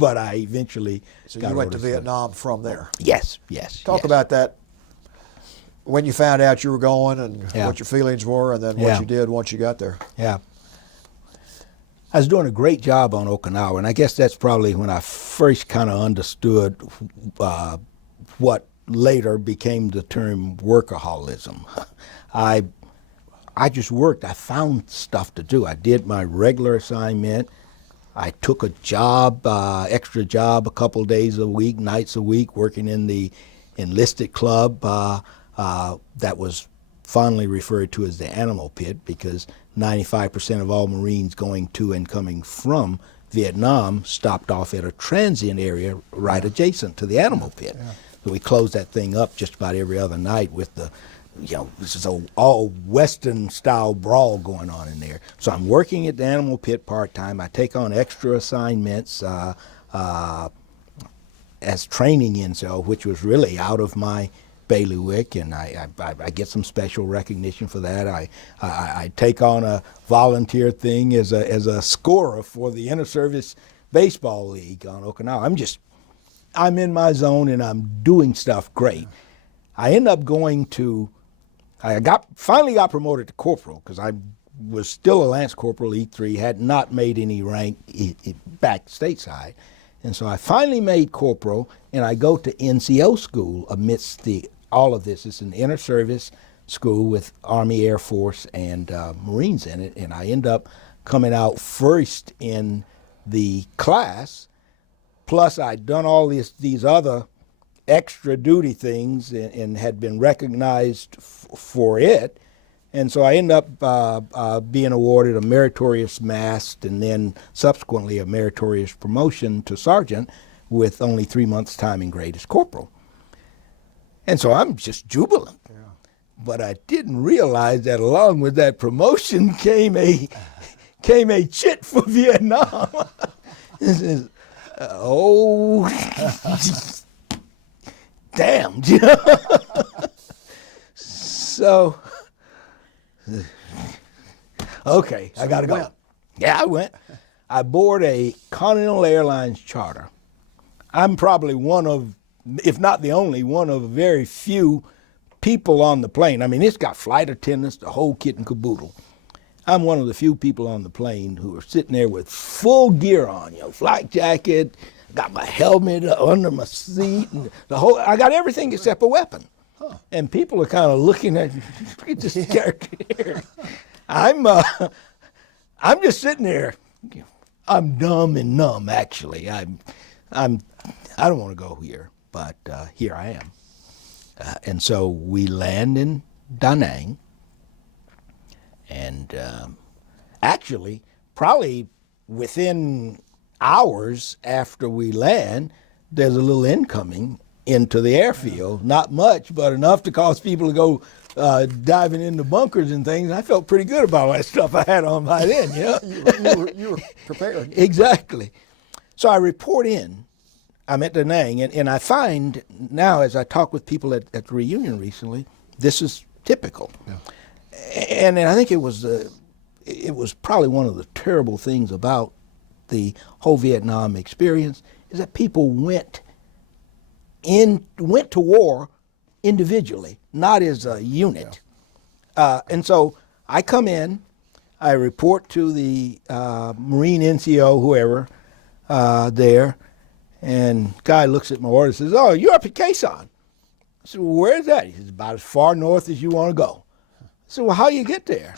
but I eventually So got you went to orders Vietnam from there. Yes. Talk about that, when you found out you were going, and what your feelings were, and then what you did once you got there. Yeah. I was doing a great job on Okinawa, and I guess that's probably when I first kind of understood what later became the term workaholism. I just worked. I found stuff to do. I did my regular assignment. I took a job, extra job, a couple days a week, nights a week, working in the enlisted club that was fondly referred to as the animal pit, because 95% of all Marines going to and coming from Vietnam stopped off at a transient area right adjacent to the animal pit. Yeah. So we closed that thing up just about every other night with the, this is an all Western style brawl going on in there. So I'm working at the animal pit part-time. I take on extra assignments as training intel, which was really out of my bailiwick, and I get some special recognition for that. I take on a volunteer thing as a scorer for the Inter-Service Baseball League on Okinawa. I'm in my zone, and I'm doing stuff great. I end up finally got promoted to corporal, because I was still a Lance Corporal E3, had not made any rank back stateside. And so I finally made corporal, and I go to NCO school amidst all of this. It's an inter-service school with Army, Air Force, and Marines in it, and I end up coming out first in the class, plus I'd done all these other extra duty things and had been recognized for it. And so I end up being awarded a meritorious mast, and then subsequently a meritorious promotion to sergeant with only 3 months' time in grade as corporal. And so I'm just jubilant. Yeah. But I didn't realize that along with that promotion came a chit for Vietnam. Damn. So, okay, so I gotta go. Yeah, I went. I board a Continental Airlines charter. I'm probably one of, if not the only one of very few people on the plane. I mean, it's got flight attendants, the whole kit and caboodle. I'm one of the few people on the plane who are sitting there with full gear on, flight jacket, got my helmet under my seat, and I got everything except a weapon. Huh. And people are kind of looking at this character here. I'm just sitting there. I'm dumb and numb, actually. I don't want to go here, but here I am. And so we land in Da Nang, And actually, probably within hours after we land, there's a little incoming into the airfield. Not much, but enough to cause people to go diving into bunkers and things. I felt pretty good about all that stuff I had on by then, you know. you were prepared. Exactly. So I report in. I'm at Da Nang, and I find now, as I talk with people at the reunion recently, this is typical. Yeah. And I think it was probably one of the terrible things about the whole Vietnam experience is that people went to war individually, not as a unit. Yeah. And so I come in, I report to the Marine NCO, whoever, there, and guy looks at my order and says, "Oh, you're up at Khe Sanh." I said, "Well, where's that?" He says, "About as far north as you want to go." I said, "Well, how you get there?"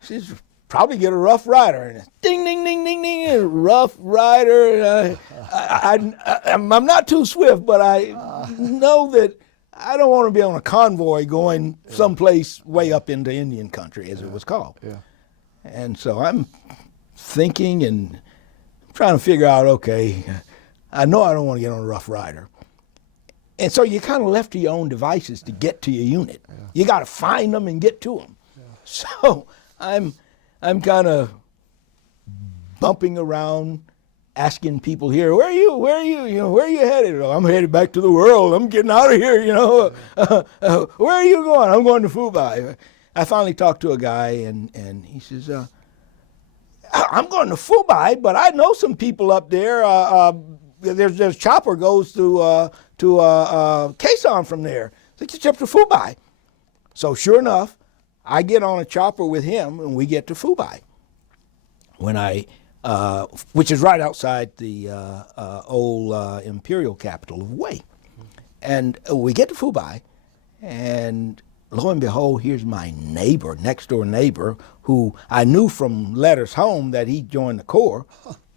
She says, "Probably get a Rough Rider." And ding, ding, ding, ding, ding, Rough Rider. I'm not too swift, but I know that I don't want to be on a convoy going someplace way up into Indian country, as it was called. Yeah. And so I'm thinking and trying to figure out, okay, I know I don't want to get on a Rough Rider. And so you're kind of left to your own devices to get to your unit. Yeah. You got to find them and get to them. Yeah. So I'm kind of bumping around, asking people here, where are you, where are you headed? "Oh, I'm headed back to the world. I'm getting out of here, where are you going?" "I'm going to Phu Bai." I finally talked to a guy, and he says, "I'm going to Phu Bai, but I know some people up there. There's chopper goes to Khe Sanh from there. So get you up to Phu Bai." So sure enough, I get on a chopper with him, and we get to Phu Bai. Which is right outside the old imperial capital of Wei. And we get to Phu Bai, and lo and behold, here's my neighbor, next door neighbor, who I knew from letters home that he joined the Corps.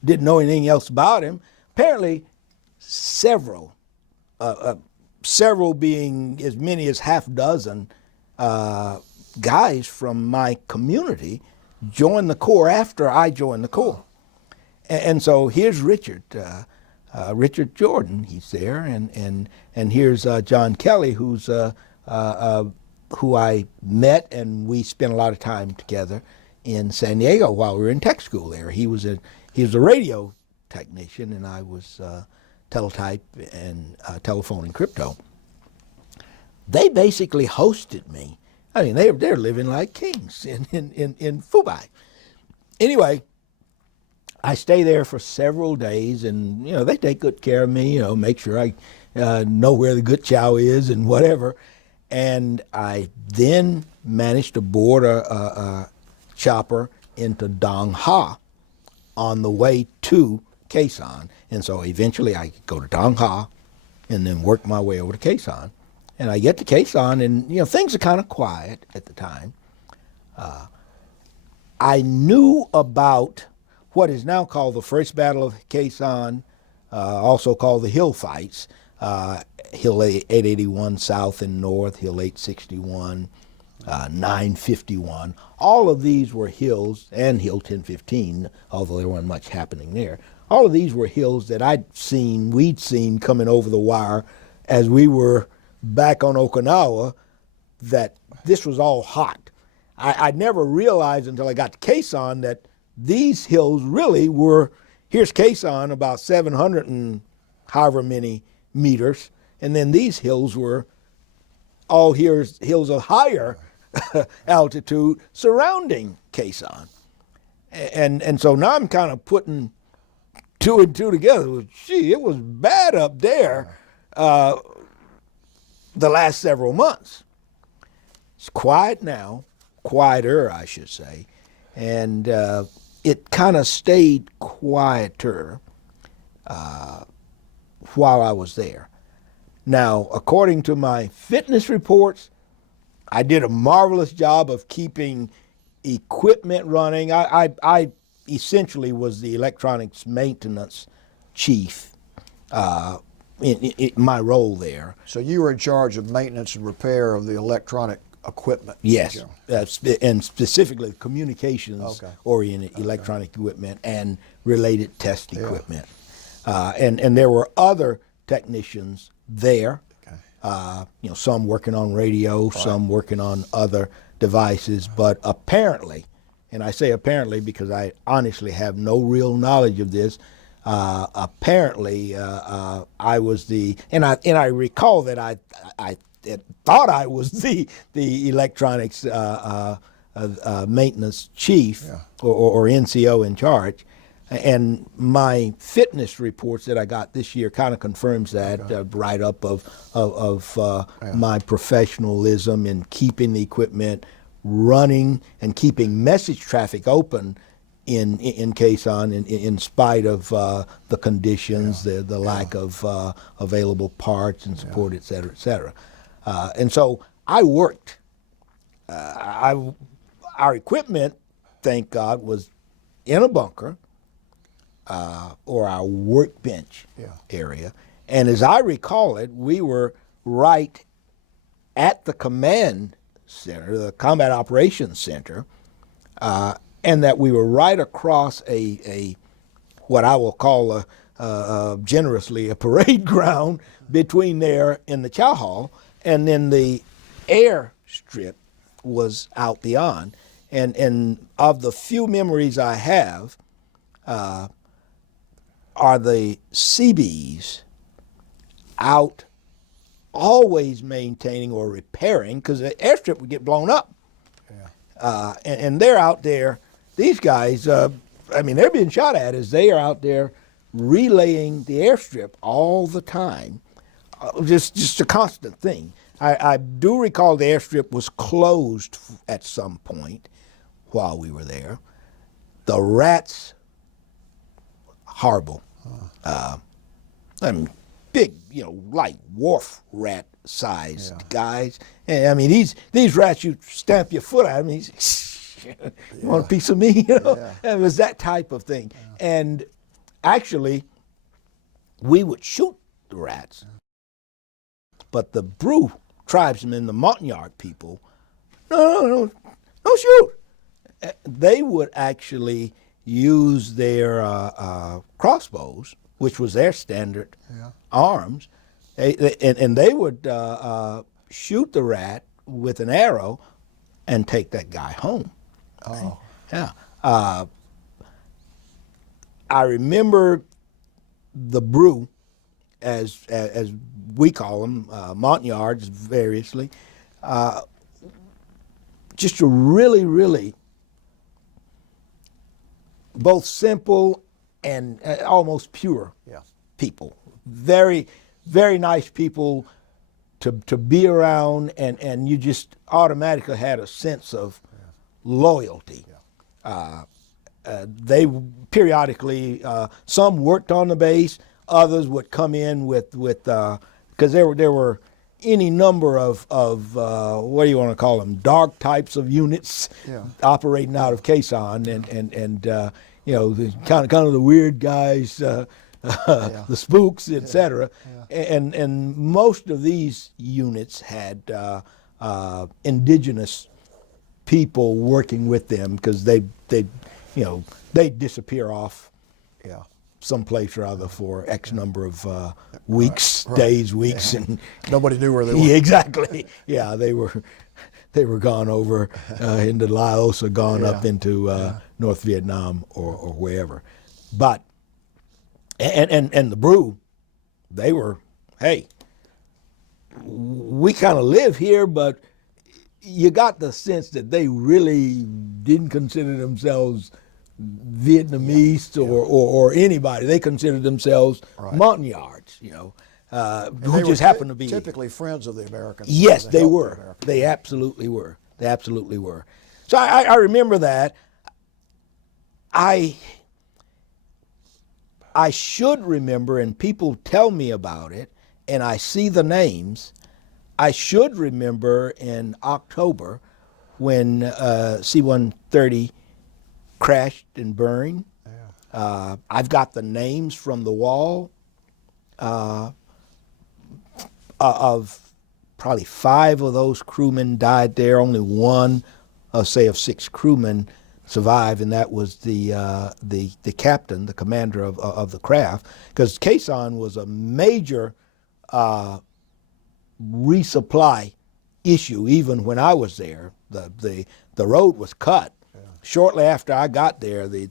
Didn't know anything else about him. Apparently, several being as many as half dozen guys from my community joined the Corps after I joined the Corps. And so here's Richard Jordan, he's there, and here's John Kelly, who I met, and we spent a lot of time together in San Diego while we were in tech school there. He was a radio technician, and I was teletype and telephone and crypto. They basically hosted me. I mean, they're living like kings in Phu Bai. Anyway, I stay there for several days, and they take good care of me. Make sure I know where the good chow is and whatever. And I then managed to board a chopper into Dong Ha on the way to Khe Sanh. And so eventually I go to Dong Ha and then work my way over to Khe Sanh. And I get to Khe Sanh, and things are kind of quiet at the time. I knew about what is now called the First Battle of Khe Sanh, also called the Hill Fights. Hill 881 South and North, Hill 861, 951. All of these were hills, and Hill 1015, although there wasn't much happening there. All of these were hills that we'd seen coming over the wire as we were back on Okinawa, that this was all hot. I never realized until I got to Khe Sanh that these hills really were, here's Khe Sanh, about 700 and however many meters, and then these hills were all hills of higher altitude surrounding Khe Sanh. And so now I'm kind of putting two and two together. Gee, it was bad up there the last several months. It's quiet now, quieter I should say, and it kind of stayed quieter while I was there. Now, according to my fitness reports, I did a marvelous job of keeping equipment running. I essentially was the electronics maintenance chief in my role there. So you were in charge of maintenance and repair of the electronic equipment. Yes, General. and specifically communications-oriented electronic equipment and related test equipment. And there were other technicians there. Some working on radio, some working on other devices, but apparently, and I say apparently because I honestly have no real knowledge of this, apparently I was and I recall that I thought I was the electronics maintenance chief or NCO in charge. And my fitness reports that I got this year kind of confirms that write-up of my professionalism in keeping the equipment running and keeping message traffic open in Quezon in spite of the conditions, the lack of available parts and support, et cetera, et cetera. And so I worked. Our equipment, thank God, was in a bunker. Or our workbench area. And as I recall it, we were right at the command center, the Combat Operations Center, and that we were right across what I will call generously a parade ground between there and the chow hall, and then the airstrip was out beyond. And of the few memories I have, are the Seabees out always maintaining or repairing, because the airstrip would get blown up. And they're out there, these guys, they're being shot at as they are out there relaying the airstrip all the time. Just a constant thing. I do recall the airstrip was closed at some point while we were there. The rats, horrible. Big, like wharf rat sized guys. And these rats, you stamp your foot at them, you want a piece of me? It was that type of thing. And actually, we would shoot the rats, but the Brew tribesmen, the Montagnard people, no, don't shoot. They would actually use their crossbows, which was their standard arms, and they would shoot the rat with an arrow and take that guy home. Oh. Yeah. I remember the Brew, as we call them, Montagnards variously, just a really, really both simple and almost pure people. Very, very nice people to be around, and you just automatically had a sense of loyalty. They periodically, some worked on the base, others would come in with because there were any number of what do you want to call them, dark types of units operating out of Quezon, and the kind of the weird guys, the spooks, etc. And most of these units had indigenous people working with them, because they disappear off someplace or other for X number of weeks, days, weeks, and nobody knew where they were. Yeah, exactly. Yeah, they were gone over into Laos or gone up into North Vietnam or wherever. But and the Brew, they were, hey, we kind of live here, but you got the sense that they really didn't consider themselves Vietnamese or anybody. They considered themselves Montagnards, who just happened to be typically friends of the Americans. Yes, they were. They absolutely were. They absolutely were. So I remember that. I should remember, and people tell me about it, and I see the names. I should remember in October when C-130 crashed and burned. I've got the names from the wall of probably 5 of those crewmen died there. Only one, say, of 6 crewmen survived, and that was the captain, the commander of the craft, because Quezon was a major resupply issue. Even when I was there, the road was cut. Yeah. Shortly after I got there, the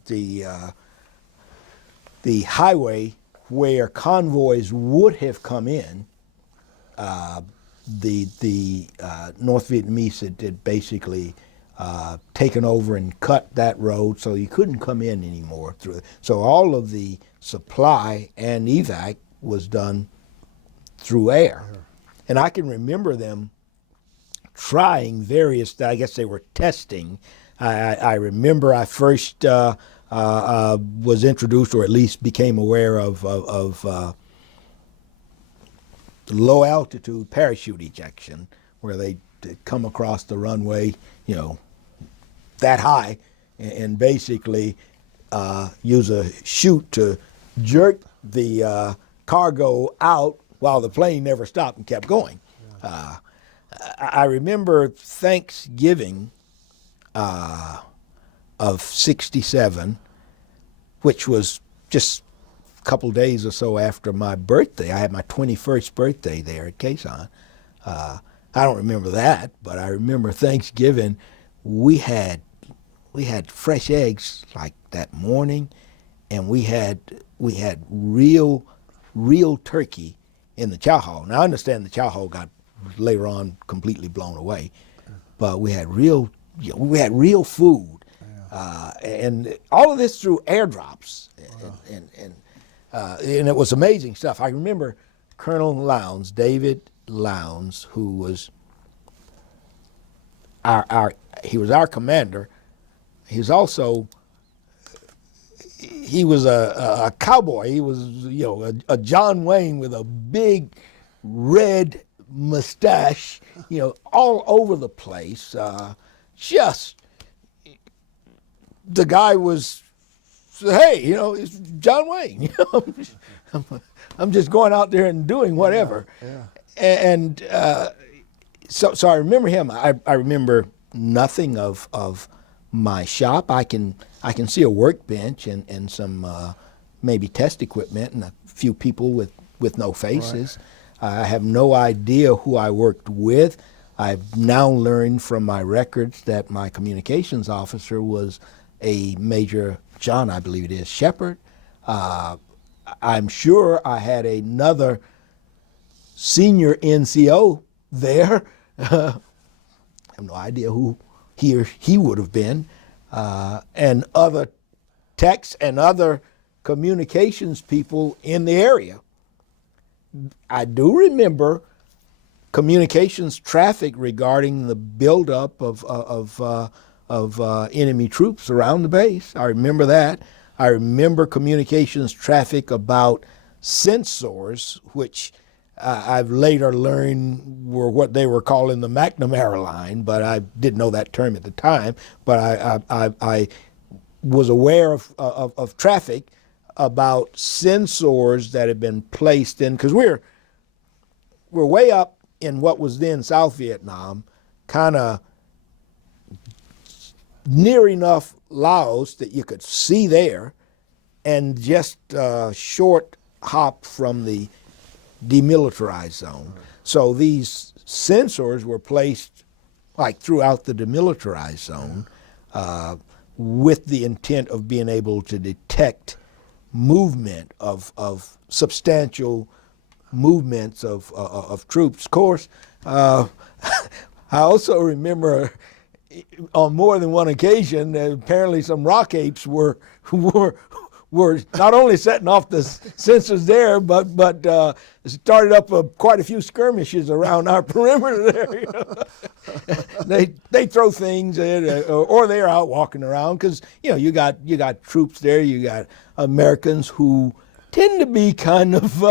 highway where convoys would have come in, the North Vietnamese had basically taken over and cut that road, so you couldn't come in anymore through it. So all of the supply and evac was done through air. Yeah. And I can remember them trying various, I guess they were testing. I remember I first was introduced, or at least became aware of low altitude parachute ejection, where they come across the runway, that high, and basically use a chute to jerk the cargo out while the plane never stopped and kept going. Yeah. I remember Thanksgiving of '67, which was just a couple days or so after my birthday. I had my 21st birthday there at Quezon. I don't remember that, but I remember Thanksgiving. We had fresh eggs like that morning, and we had real turkey in the chow hall. Now I understand the chow hall got later on completely blown away, but we had real food, and all of this through airdrops, and it was amazing stuff. I remember Colonel Lowndes, David Lowndes, who was our commander. He was also a cowboy. He was a John Wayne with a big red mustache, all over the place. Just the guy was, hey, it's John Wayne. I'm just going out there and doing whatever. Yeah. And so I remember him. I remember nothing of my shop. I can see a workbench and some maybe test equipment and a few people with no faces. Right. I have no idea who I worked with. I've now learned from my records that my communications officer was a Major John, I believe it is, Shepard. I'm sure I had another senior NCO there. I have no idea who he would have been. And other techs and other communications people in the area. I do remember communications traffic regarding the buildup of enemy troops around the base. I remember that. I remember communications traffic about sensors, which I've later learned were what they were calling the McNamara line, but I didn't know that term at the time. But I was aware of traffic about sensors that had been placed in, because we're way up in what was then South Vietnam, kind of near enough Laos that you could see there, and just a short hop from the demilitarized zone. So these sensors were placed like throughout the demilitarized zone with the intent of being able to detect movement of substantial movements of troops. Of course, I also remember on more than one occasion that apparently some rock apes were not only setting off the sensors there, but started up quite a few skirmishes around our perimeter there. They throw things or they're out walking around, because you got troops there. You got Americans who tend to be kind of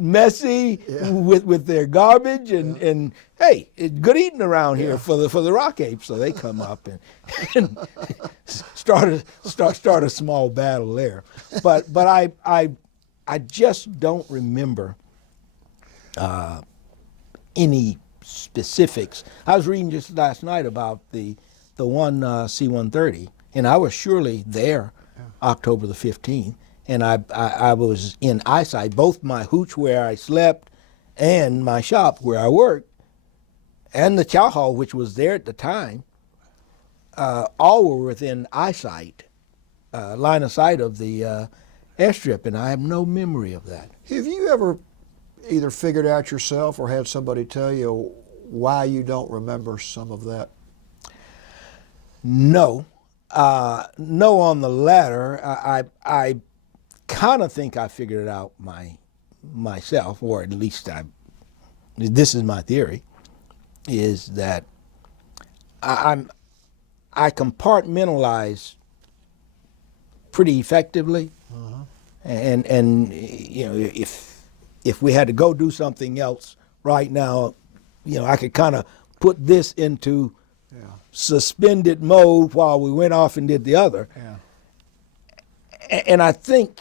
messy with their garbage, and hey, it's good eating around here for the rock apes, so they come up and start a small battle there. But I just don't remember any specifics. I was reading just last night about the one C-130, and I was surely there October the 15th, and I was in eyesight, both my hooch where I slept and my shop where I worked, and the chow hall, which was there at the time, all were within eyesight, line of sight of the airstrip, and I have no memory of that. Have you ever either figured out yourself or had somebody tell you why you don't remember some of that? No. No on the latter. I kind of think I figured it out myself, or at least this is my theory, is that I compartmentalize pretty effectively, and you know, if we had to go do something else right now, you know, I could kind of put this into suspended mode while we went off and did the other. And I think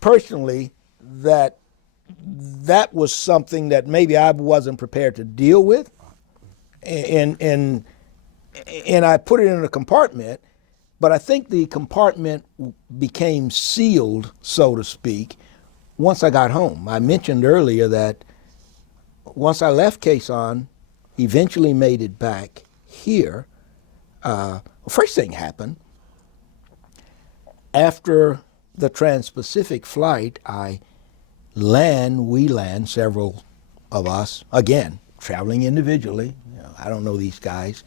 personally that was something that maybe I wasn't prepared to deal with, and I put it in a compartment, but I think the compartment became sealed, so to speak, once I got home. I mentioned earlier that once I left Quezon, eventually made it back here, first thing happened, after the Trans-Pacific flight, we land, several of us, again, traveling individually. You know, I don't know these guys.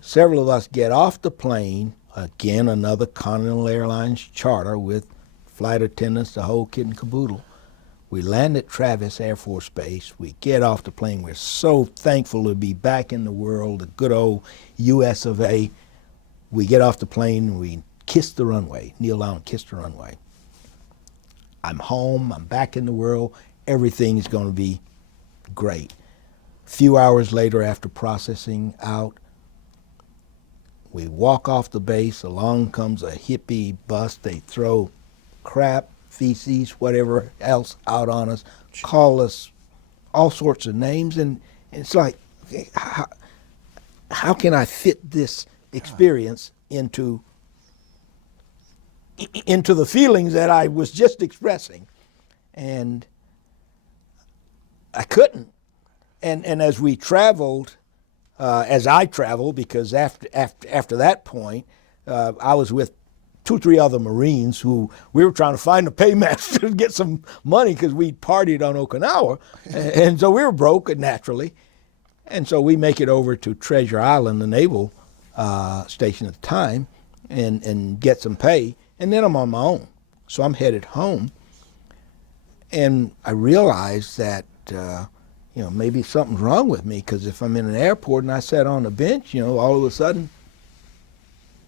Several of us get off the plane, again, another Continental Airlines charter with flight attendants, the whole kit and caboodle. We land at Travis Air Force Base. We get off the plane. We're so thankful to be back in the world, the good old US of A. We get off the plane and we kiss the runway, kneel down and kiss the runway. I'm home, I'm back in the world, everything's going to be great. A few hours later, after processing out, we walk off the base, along comes a hippie bus, they throw crap, feces, whatever else out on us, call us all sorts of names, and it's like, okay, how can I fit this experience into the feelings that I was just expressing? And I couldn't. And as we traveled, as I traveled, because after that point, I was with 2-3 other Marines who we were trying to find a paymaster to get some money because we'd partied on Okinawa, and so we were broke naturally, and so we make it over to Treasure Island, the naval station at the time, and get some pay, and then I'm on my own. So I'm headed home, and I realized that you know, maybe something's wrong with me, because if I'm in an airport and I sat on a bench, you know, all of a sudden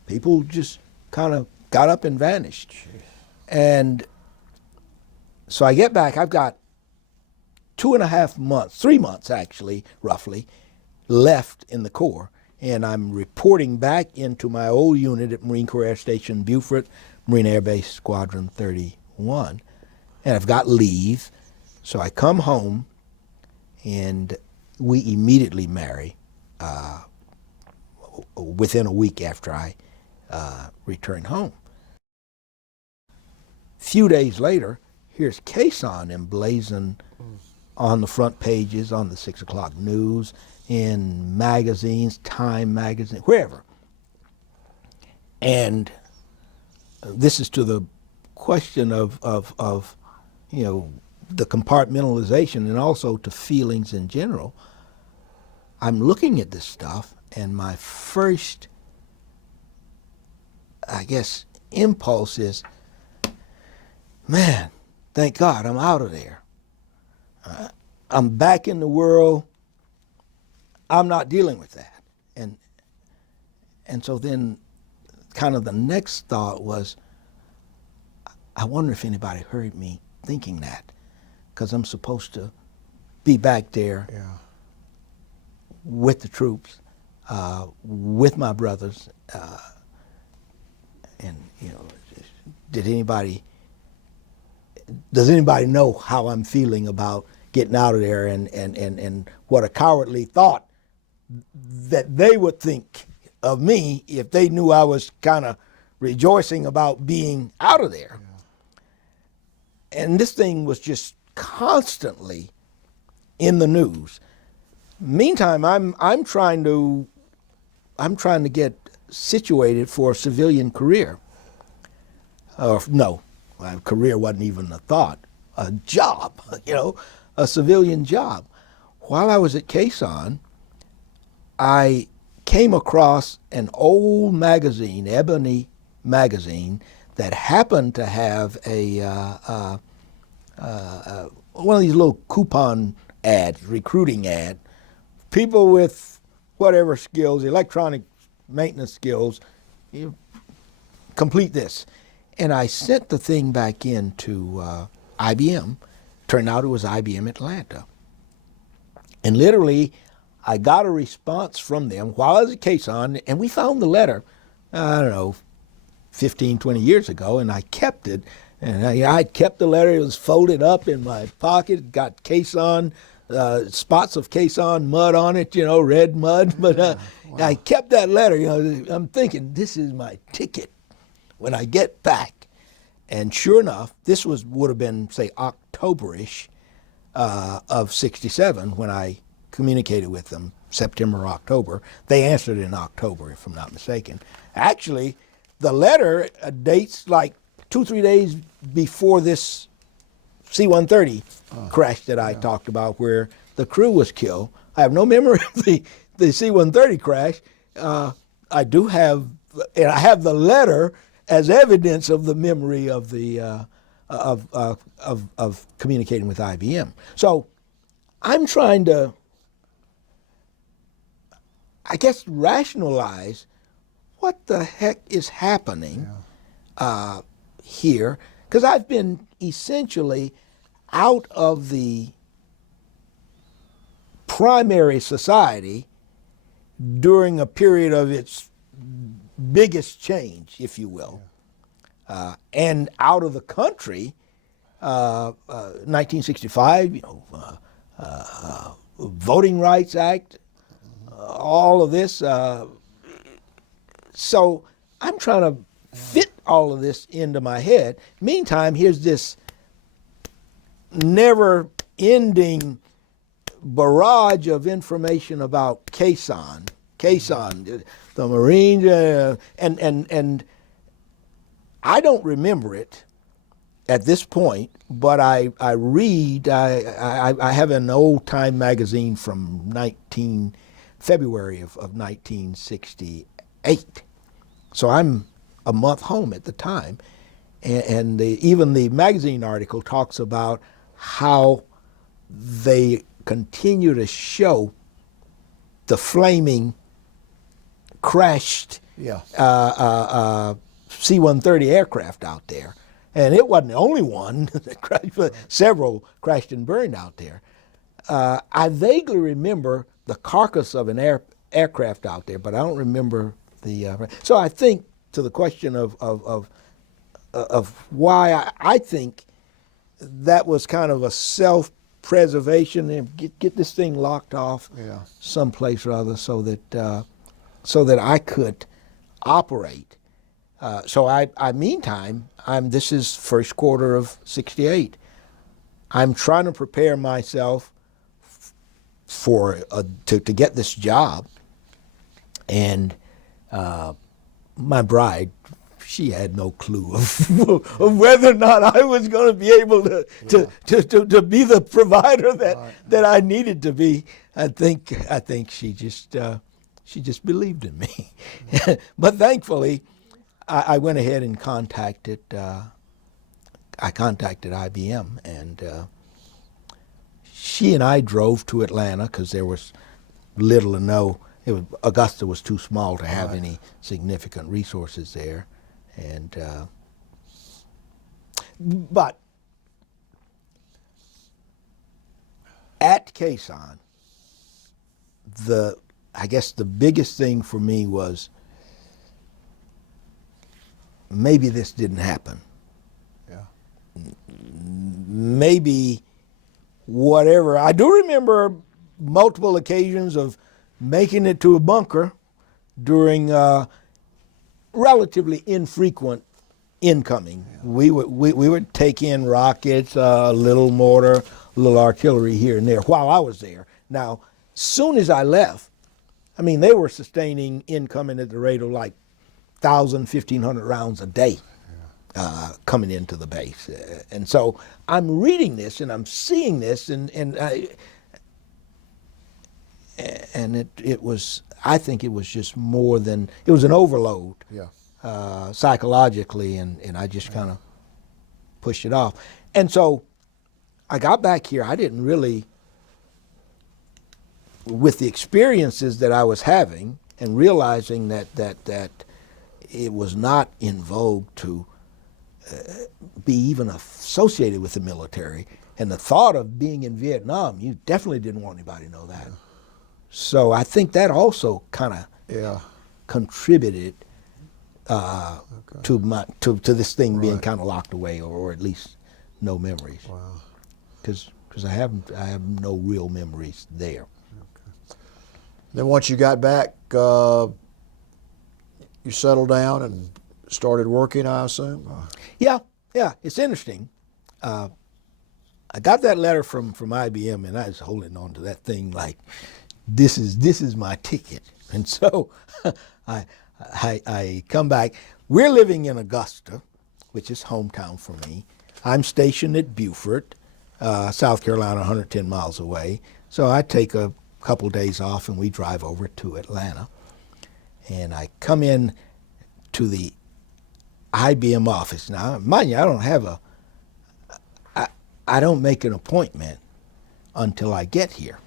people just kind of got up and vanished. Jeez. And so I get back, I've got 2.5 months, 3 months actually, roughly, left in the Corps. And I'm reporting back into my old unit at Marine Corps Air Station Beaufort, Marine Air Base Squadron 31. And I've got leave. So I come home and we immediately marry within a week after I return home. Few days later, here's Quezon emblazoned on the front pages, on the 6 o'clock news, in magazines, Time magazine, wherever. And this is to the question of you know, the compartmentalization, and also to feelings in general. I'm looking at this stuff, and my first, I guess, impulse is, man, thank God I'm out of there. I'm back in the world. I'm not dealing with that. And so then kind of the next thought was, I wonder if anybody heard me thinking that, because I'm supposed to be back there with the troops, with my brothers, and you know, does anybody know how I'm feeling about getting out of there, and what a cowardly thought that they would think of me if they knew I was kind of rejoicing about being out of there. Yeah. And this thing was just constantly in the news. Meantime, I'm trying to get situated for a civilian career. No, my career wasn't even a thought. A job, a civilian job. While I was at Quezon, I came across an old magazine, Ebony magazine, that happened to have one of these little coupon ads, recruiting ad. People with whatever skills, electronic maintenance skills, complete this. And I sent the thing back into IBM. Turned out it was IBM Atlanta. And literally, I got a response from them while I was at Quezon, and we found the letter, I don't know, 15, 20 years ago, and I kept it. And I kept the letter. It was folded up in my pocket, got Quezon, spots of Quezon mud on it, red mud. But wow. I kept that letter. I'm thinking, this is my ticket when I get back. And sure enough, this would have been, say, October-ish of '67 when I communicated with them, September, October. They answered in October, if I'm not mistaken. Actually, the letter dates like 2-3 days before this C-130 crash that I talked about, where the crew was killed. I have no memory of the C-130 crash. I do have, and I have the letter as evidence of the memory of the of communicating with IBM. So I'm trying to, I guess, rationalize what the heck is happening here, because I've been essentially out of the primary society during a period of its biggest change, if you will, and out of the country, 1965, Voting Rights Act, all of this. So I'm trying to fit all of this into my head. Meantime, here's this never-ending barrage of information about Quezon, the Marines, and I don't remember it at this point, but I read, I have an old Time magazine from February of 1968. So I'm a month home at the time, and even the magazine article talks about how they continue to show the flaming, crashed C-130 aircraft out there. And it wasn't the only one that crashed, but several crashed and burned out there. I vaguely remember the carcass of an aircraft out there, but I don't remember the. So I think, to the question of why I think that was kind of a self-preservation and get this thing locked off someplace or other, so that I could operate. Meantime, this is first quarter of '68. I'm trying to prepare myself for to get this job, and my bride, she had no clue of whether or not I was going to be able to be the provider that I needed to be. I think she just believed in me, but thankfully, I went ahead and contacted IBM, and she and I drove to Atlanta because there was little to no. Augusta was too small to have any significant resources there, and but at Quezon, I guess the biggest thing for me was, maybe this didn't happen. Yeah. Maybe whatever. I do remember multiple occasions of making it to a bunker during relatively infrequent incoming. We would take in rockets, little mortar, little artillery here and there while I was there. Now, soon as I left, I mean, they were sustaining incoming at the rate of like 1,000, 1,500 rounds a day coming into the base. And so I'm reading this and I'm seeing this, and it was, I think it was just more than, it was an overload psychologically, and I just kind of pushed it off. And so I got back here, I didn't really, with the experiences that I was having and realizing that it was not in vogue to be even associated with the military, and the thought of being in Vietnam, you definitely didn't want anybody to know that. So I think that also kind of contributed to this thing being kind of locked away, or at least no memories. Wow. Because I have no real memories there. Okay. Then once you got back, you settled down and started working, I assume? Yeah. It's interesting. I got that letter from IBM, and I was holding on to that thing like, this is my ticket. And so I come back. We're living in Augusta, which is hometown for me. I'm stationed at Beaufort, South Carolina, 110 miles away. So I take a couple days off and we drive over to Atlanta. And I come in to the IBM office. Now, mind you, I don't make an appointment until I get here.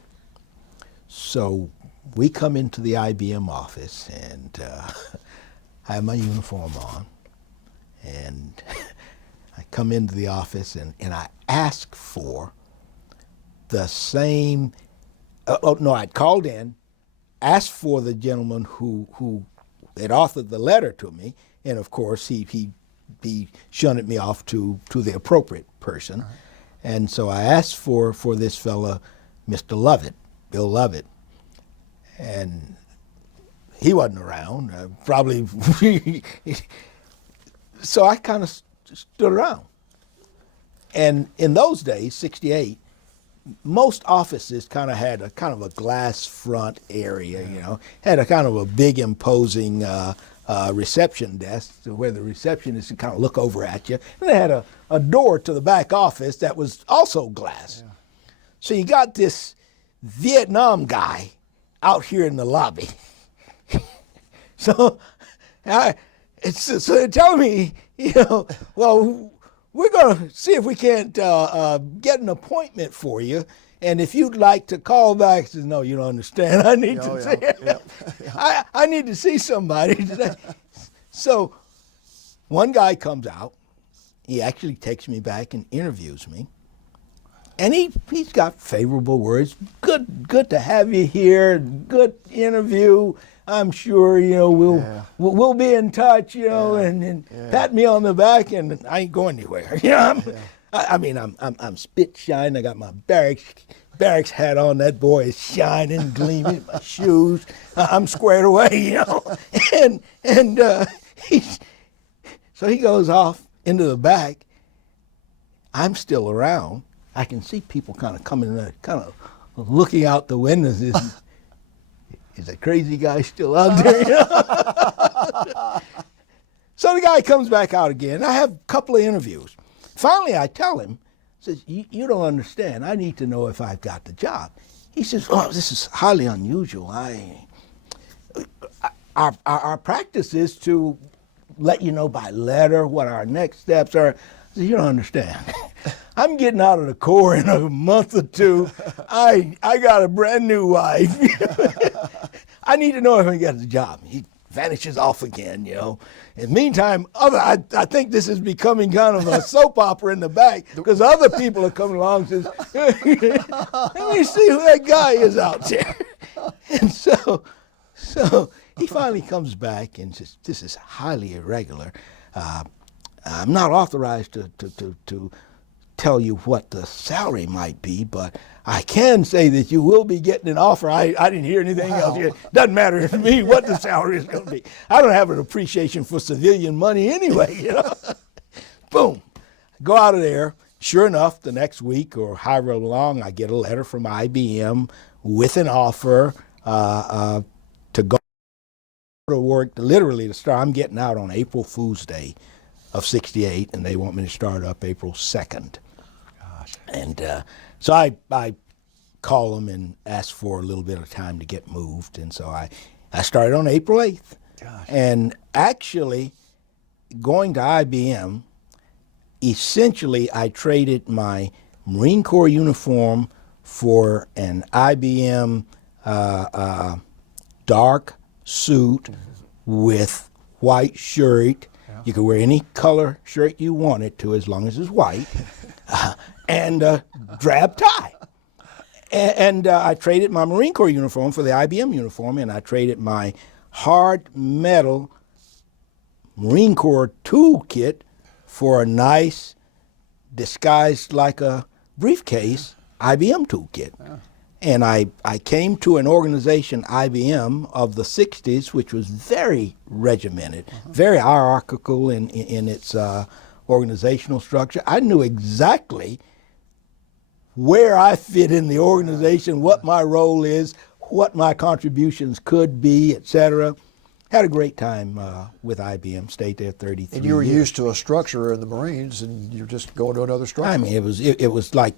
So we come into the IBM office, and I have my uniform on, and I come into the office, and I ask for the same, I'd called in, asked for the gentleman who had authored the letter to me, and of course he shunned me off to the appropriate person. Right. And so I asked for this fella, Mr. Lovett, Bill Lovett, and he wasn't around, probably. So I kind of stood around. And in those days, 68, most offices kind of had a glass front area, had a kind of a big imposing reception desk where the receptionist would kind of look over at you. And they had a door to the back office that was also glass. Yeah. So you got this Vietnam guy out here in the lobby. So they're telling me, well, we're going to see if we can't get an appointment for you. And if you'd like to call back, he says, no, you don't understand. I need to see I need to see somebody today. So one guy comes out. He actually takes me back and interviews me. And he's got favorable words. Good to have you here. Good interview. I'm sure we'll be in touch. And pat me on the back, and I ain't going anywhere. I'm spit shine. I got my barracks hat on. That boy is shining, gleaming. My shoes. I'm squared away. So he goes off into the back. I'm still around. I can see people kind of coming in, kind of looking out the windows. Is that crazy guy still out there? So the guy comes back out again. I have a couple of interviews. Finally, I tell him, says, you don't understand. I need to know if I've got the job. He says, oh, this is highly unusual. Our practice is to let you know by letter what our next steps are. I said, you don't understand. I'm getting out of the Corps in a month or two. I got a brand new wife. I need to know if I get the job. He vanishes off again, In the meantime, I think this is becoming kind of a soap opera in the back, because other people are coming along and says, let me see who that guy is out there. And so he finally comes back and says, this is highly irregular. I'm not authorized to tell you what the salary might be, but I can say that you will be getting an offer. I didn't hear anything else yet. Doesn't matter to me what the salary is going to be. I don't have an appreciation for civilian money anyway, you know. Boom. Go out of there. Sure enough, the next week or however long, I get a letter from IBM with an offer to go to work, literally to start. I'm getting out on April Fool's Day of '68, and they want me to start up April 2nd. Gosh. And so I call them and ask for a little bit of time to get moved. And so I started on April 8th. Gosh. And actually, going to IBM, essentially I traded my Marine Corps uniform for an IBM dark suit with white shirt. Yeah. You could wear any color shirt you wanted to as long as it's white. And drab tie. And I traded my Marine Corps uniform for the IBM uniform, and I traded my hard metal Marine Corps toolkit for a nice, disguised like a briefcase, IBM toolkit. Yeah. And I came to an organization, IBM, of the 60s, which was very regimented, very hierarchical in its organizational structure. I knew exactly where I fit in the organization, what my role is, what my contributions could be, etc. Had a great time with IBM. Stayed there 33 years. And you were used to a structure in the Marines, and you're just going to another structure. I mean, it was like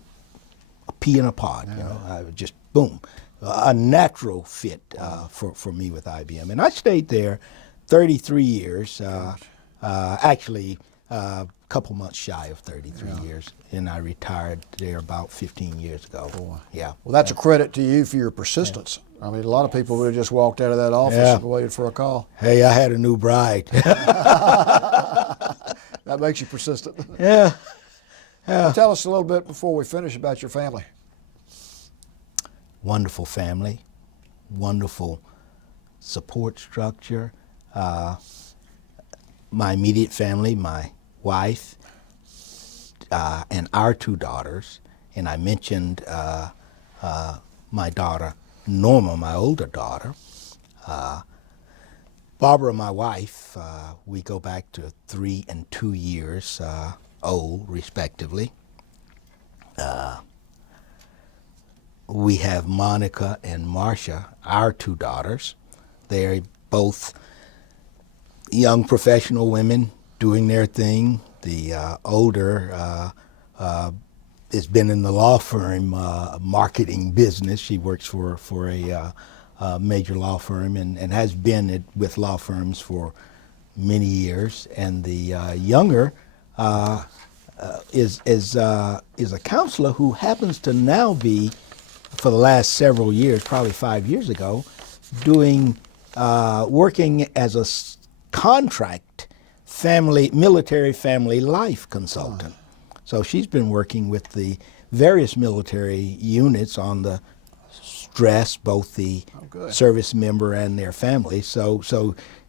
a pea in a pod. Yeah. You know, I would just boom, a natural fit for me with IBM. And I stayed there 33 years. Actually, a couple months shy of 33 years, and I retired there about 15 years ago. Boy. Yeah. Well, that's a credit to you for your persistence. Yeah. I mean, a lot of people would have just walked out of that office and waited for a call. Hey, I had a new bride. That makes you persistent. Yeah. Yeah. Well, tell us a little bit before we finish about your family. Wonderful family, wonderful support structure. My immediate family, my wife, and our two daughters, and I mentioned my daughter, Norma, my older daughter. Barbara, my wife, we go back to 3 and 2 years old, respectively. We have Monica and Marcia, our two daughters. They're both young professional women doing their thing. The older has been in the law firm marketing business. She works for a major law firm and has been with law firms for many years. And the younger is a counselor who happens to now be, for the last several years, probably 5 years ago, working as a contract military family life consultant. So she's been working with the various military units on the stress, both the service member and their family. So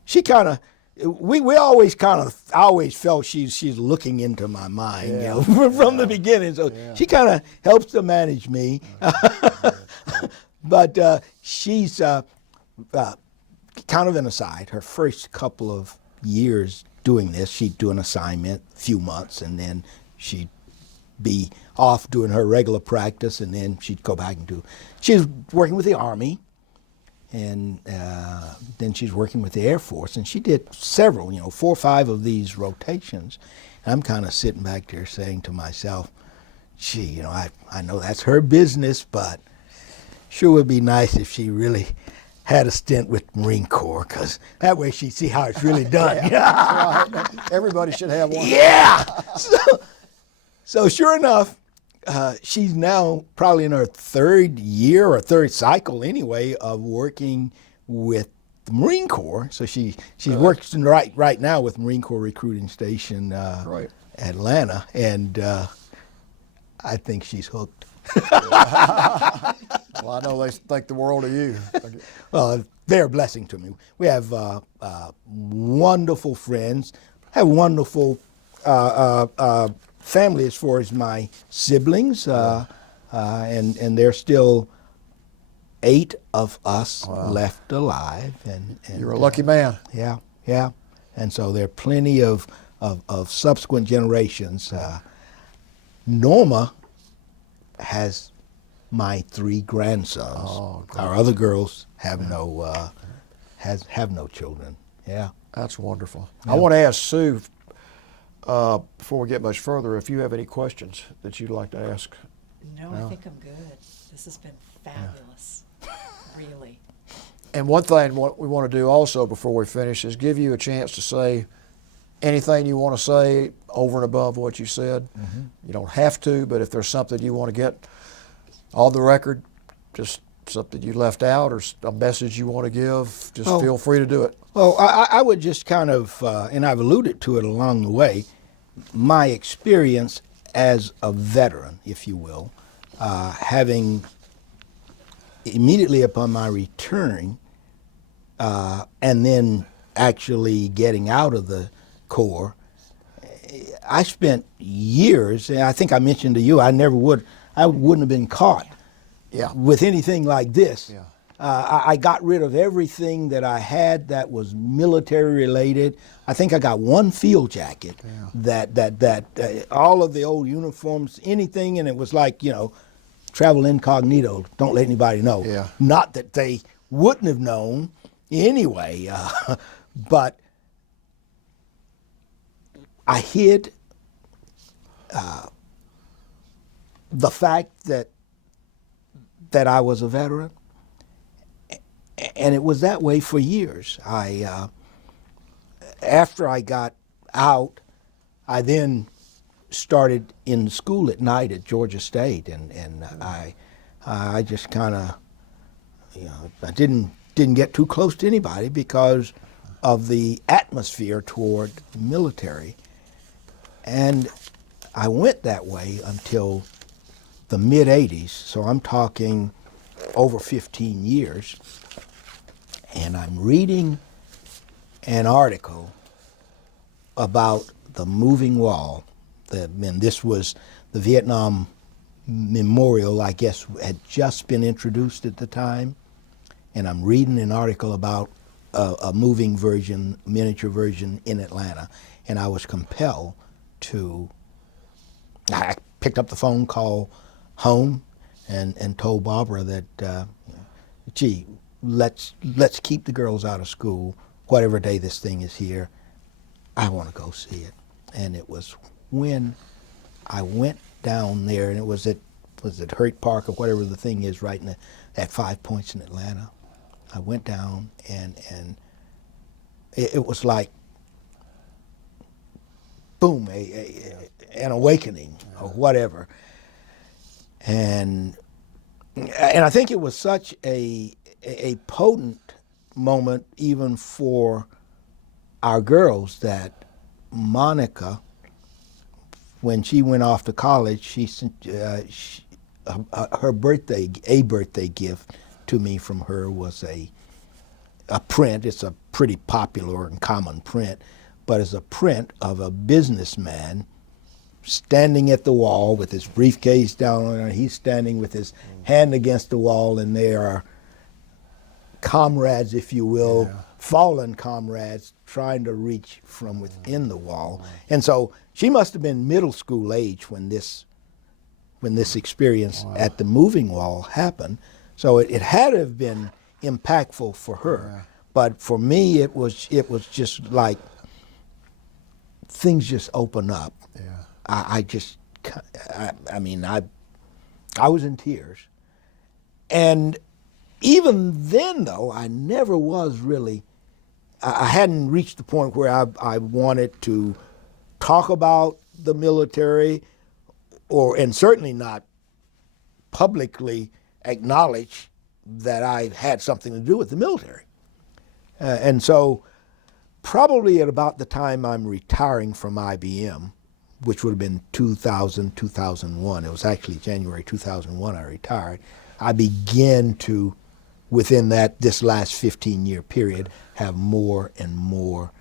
she kind of, we always I always felt she's looking into my mind, you know, from the beginning. So she kind of helps to manage me. But she's kind of an aside. Her first couple of years doing this, she'd do an assignment, a few months, and then she'd be off doing her regular practice, and then she'd go back and do. She was working with the Army, and then she's working with the Air Force, and she did several, 4 or 5 of these rotations. And I'm kind of sitting back there saying to myself, gee, I know that's her business, but sure would be nice if she really had a stint with Marine Corps, because that way she'd see how it's really done. Yeah, that's right. Everybody should have one. Yeah. So sure enough, she's now probably in her 3rd year or 3rd cycle anyway of working with the Marine Corps. So she's working right now with Marine Corps Recruiting Station Atlanta, and I think she's hooked. Well, I know they think the world of you. Well, they're a blessing to me. We have wonderful friends, have wonderful family as far as my siblings, and there's still 8 of us left alive. And You're a lucky man. Yeah, yeah. And so there are plenty of subsequent generations. Norma has my 3 grandsons. Oh, great. Our other girls have no have no children. Yeah. That's wonderful. Yeah. I want to ask Sue, before we get much further, if you have any questions that you'd like to ask. No, I think I'm good. This has been fabulous, really. And one thing what we want to do also before we finish is give you a chance to say anything you want to say over and above what you said. Mm-hmm. You don't have to, but if there's something you want to get on the record, just something you left out or a message you want to give, just feel free to do it. Well, I would just kind of, and I've alluded to it along the way, my experience as a veteran, if you will, having immediately upon my return, and then actually getting out of the Corps, I spent years, and I think I mentioned to you, I wouldn't have been caught with anything like this. Yeah. I got rid of everything that I had that was military related. I think I got one field jacket that all of the old uniforms, anything, and it was like, travel incognito, don't let anybody know. Yeah. Not that they wouldn't have known anyway, but I hid the fact that I was a veteran, and it was that way for years. After I got out, I then started in school at night at Georgia State, and I just kind of, I didn't get too close to anybody because of the atmosphere toward the military. And I went that way until the mid-'80s, so I'm talking over 15 years, and I'm reading an article about the moving wall. And this was the Vietnam Memorial, I guess, had just been introduced at the time, and I'm reading an article about a moving version, miniature version in Atlanta, and I was compelled I picked up the phone call home and told Barbara that, gee, let's keep the girls out of school, whatever day this thing is here. I want to go see it. And it was when I went down there, and it was at Hurt Park or whatever the thing is right at 5 Points in Atlanta. I went down, and it was like, boom, an awakening or whatever. And I think it was such a potent moment even for our girls that Monica, when she went off to college, her birthday gift to me from her was a print. It's a pretty popular and common print, but it's a print of a businessman standing at the wall with his briefcase down on it. He's standing with his hand against the wall, and there are comrades, if you will, fallen comrades trying to reach from within the wall. And so she must have been middle school age when this experience at the moving wall happened. So it had to have been impactful for her. Yeah. But for me, it was just like things just open up. Yeah. I was in tears. And even then, though, I never was really, I hadn't reached the point where I wanted to talk about the military, and certainly not publicly acknowledge that I had something to do with the military. And so probably at about the time I'm retiring from IBM, which would have been 2000, 2001, it was actually January 2001 I retired, I began to, within this last 15-year period, have more and more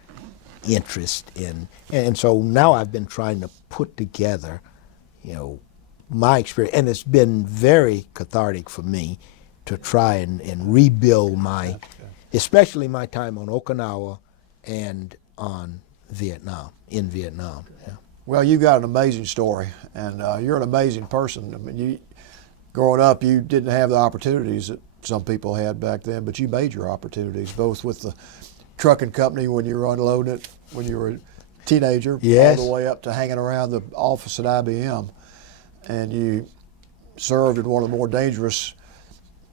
interest in, and so now I've been trying to put together, my experience, and it's been very cathartic for me to try and rebuild especially my time on Okinawa and on Vietnam, in Vietnam. Yeah. Well, you got an amazing story, and you're an amazing person. I mean, growing up, you didn't have the opportunities that some people had back then, but you made your opportunities, both with the trucking company when you were unloading it, when you were a teenager, Yes. all the way up to hanging around the office at IBM. And you served in one of the more dangerous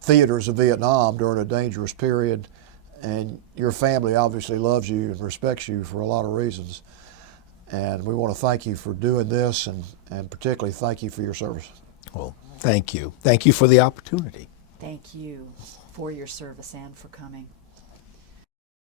theaters of Vietnam during a dangerous period. And your family obviously loves you and respects you for a lot of reasons. And we want to thank you for doing this, and particularly thank you for your service. Well, thank you. Thank you for the opportunity. Thank you for your service and for coming.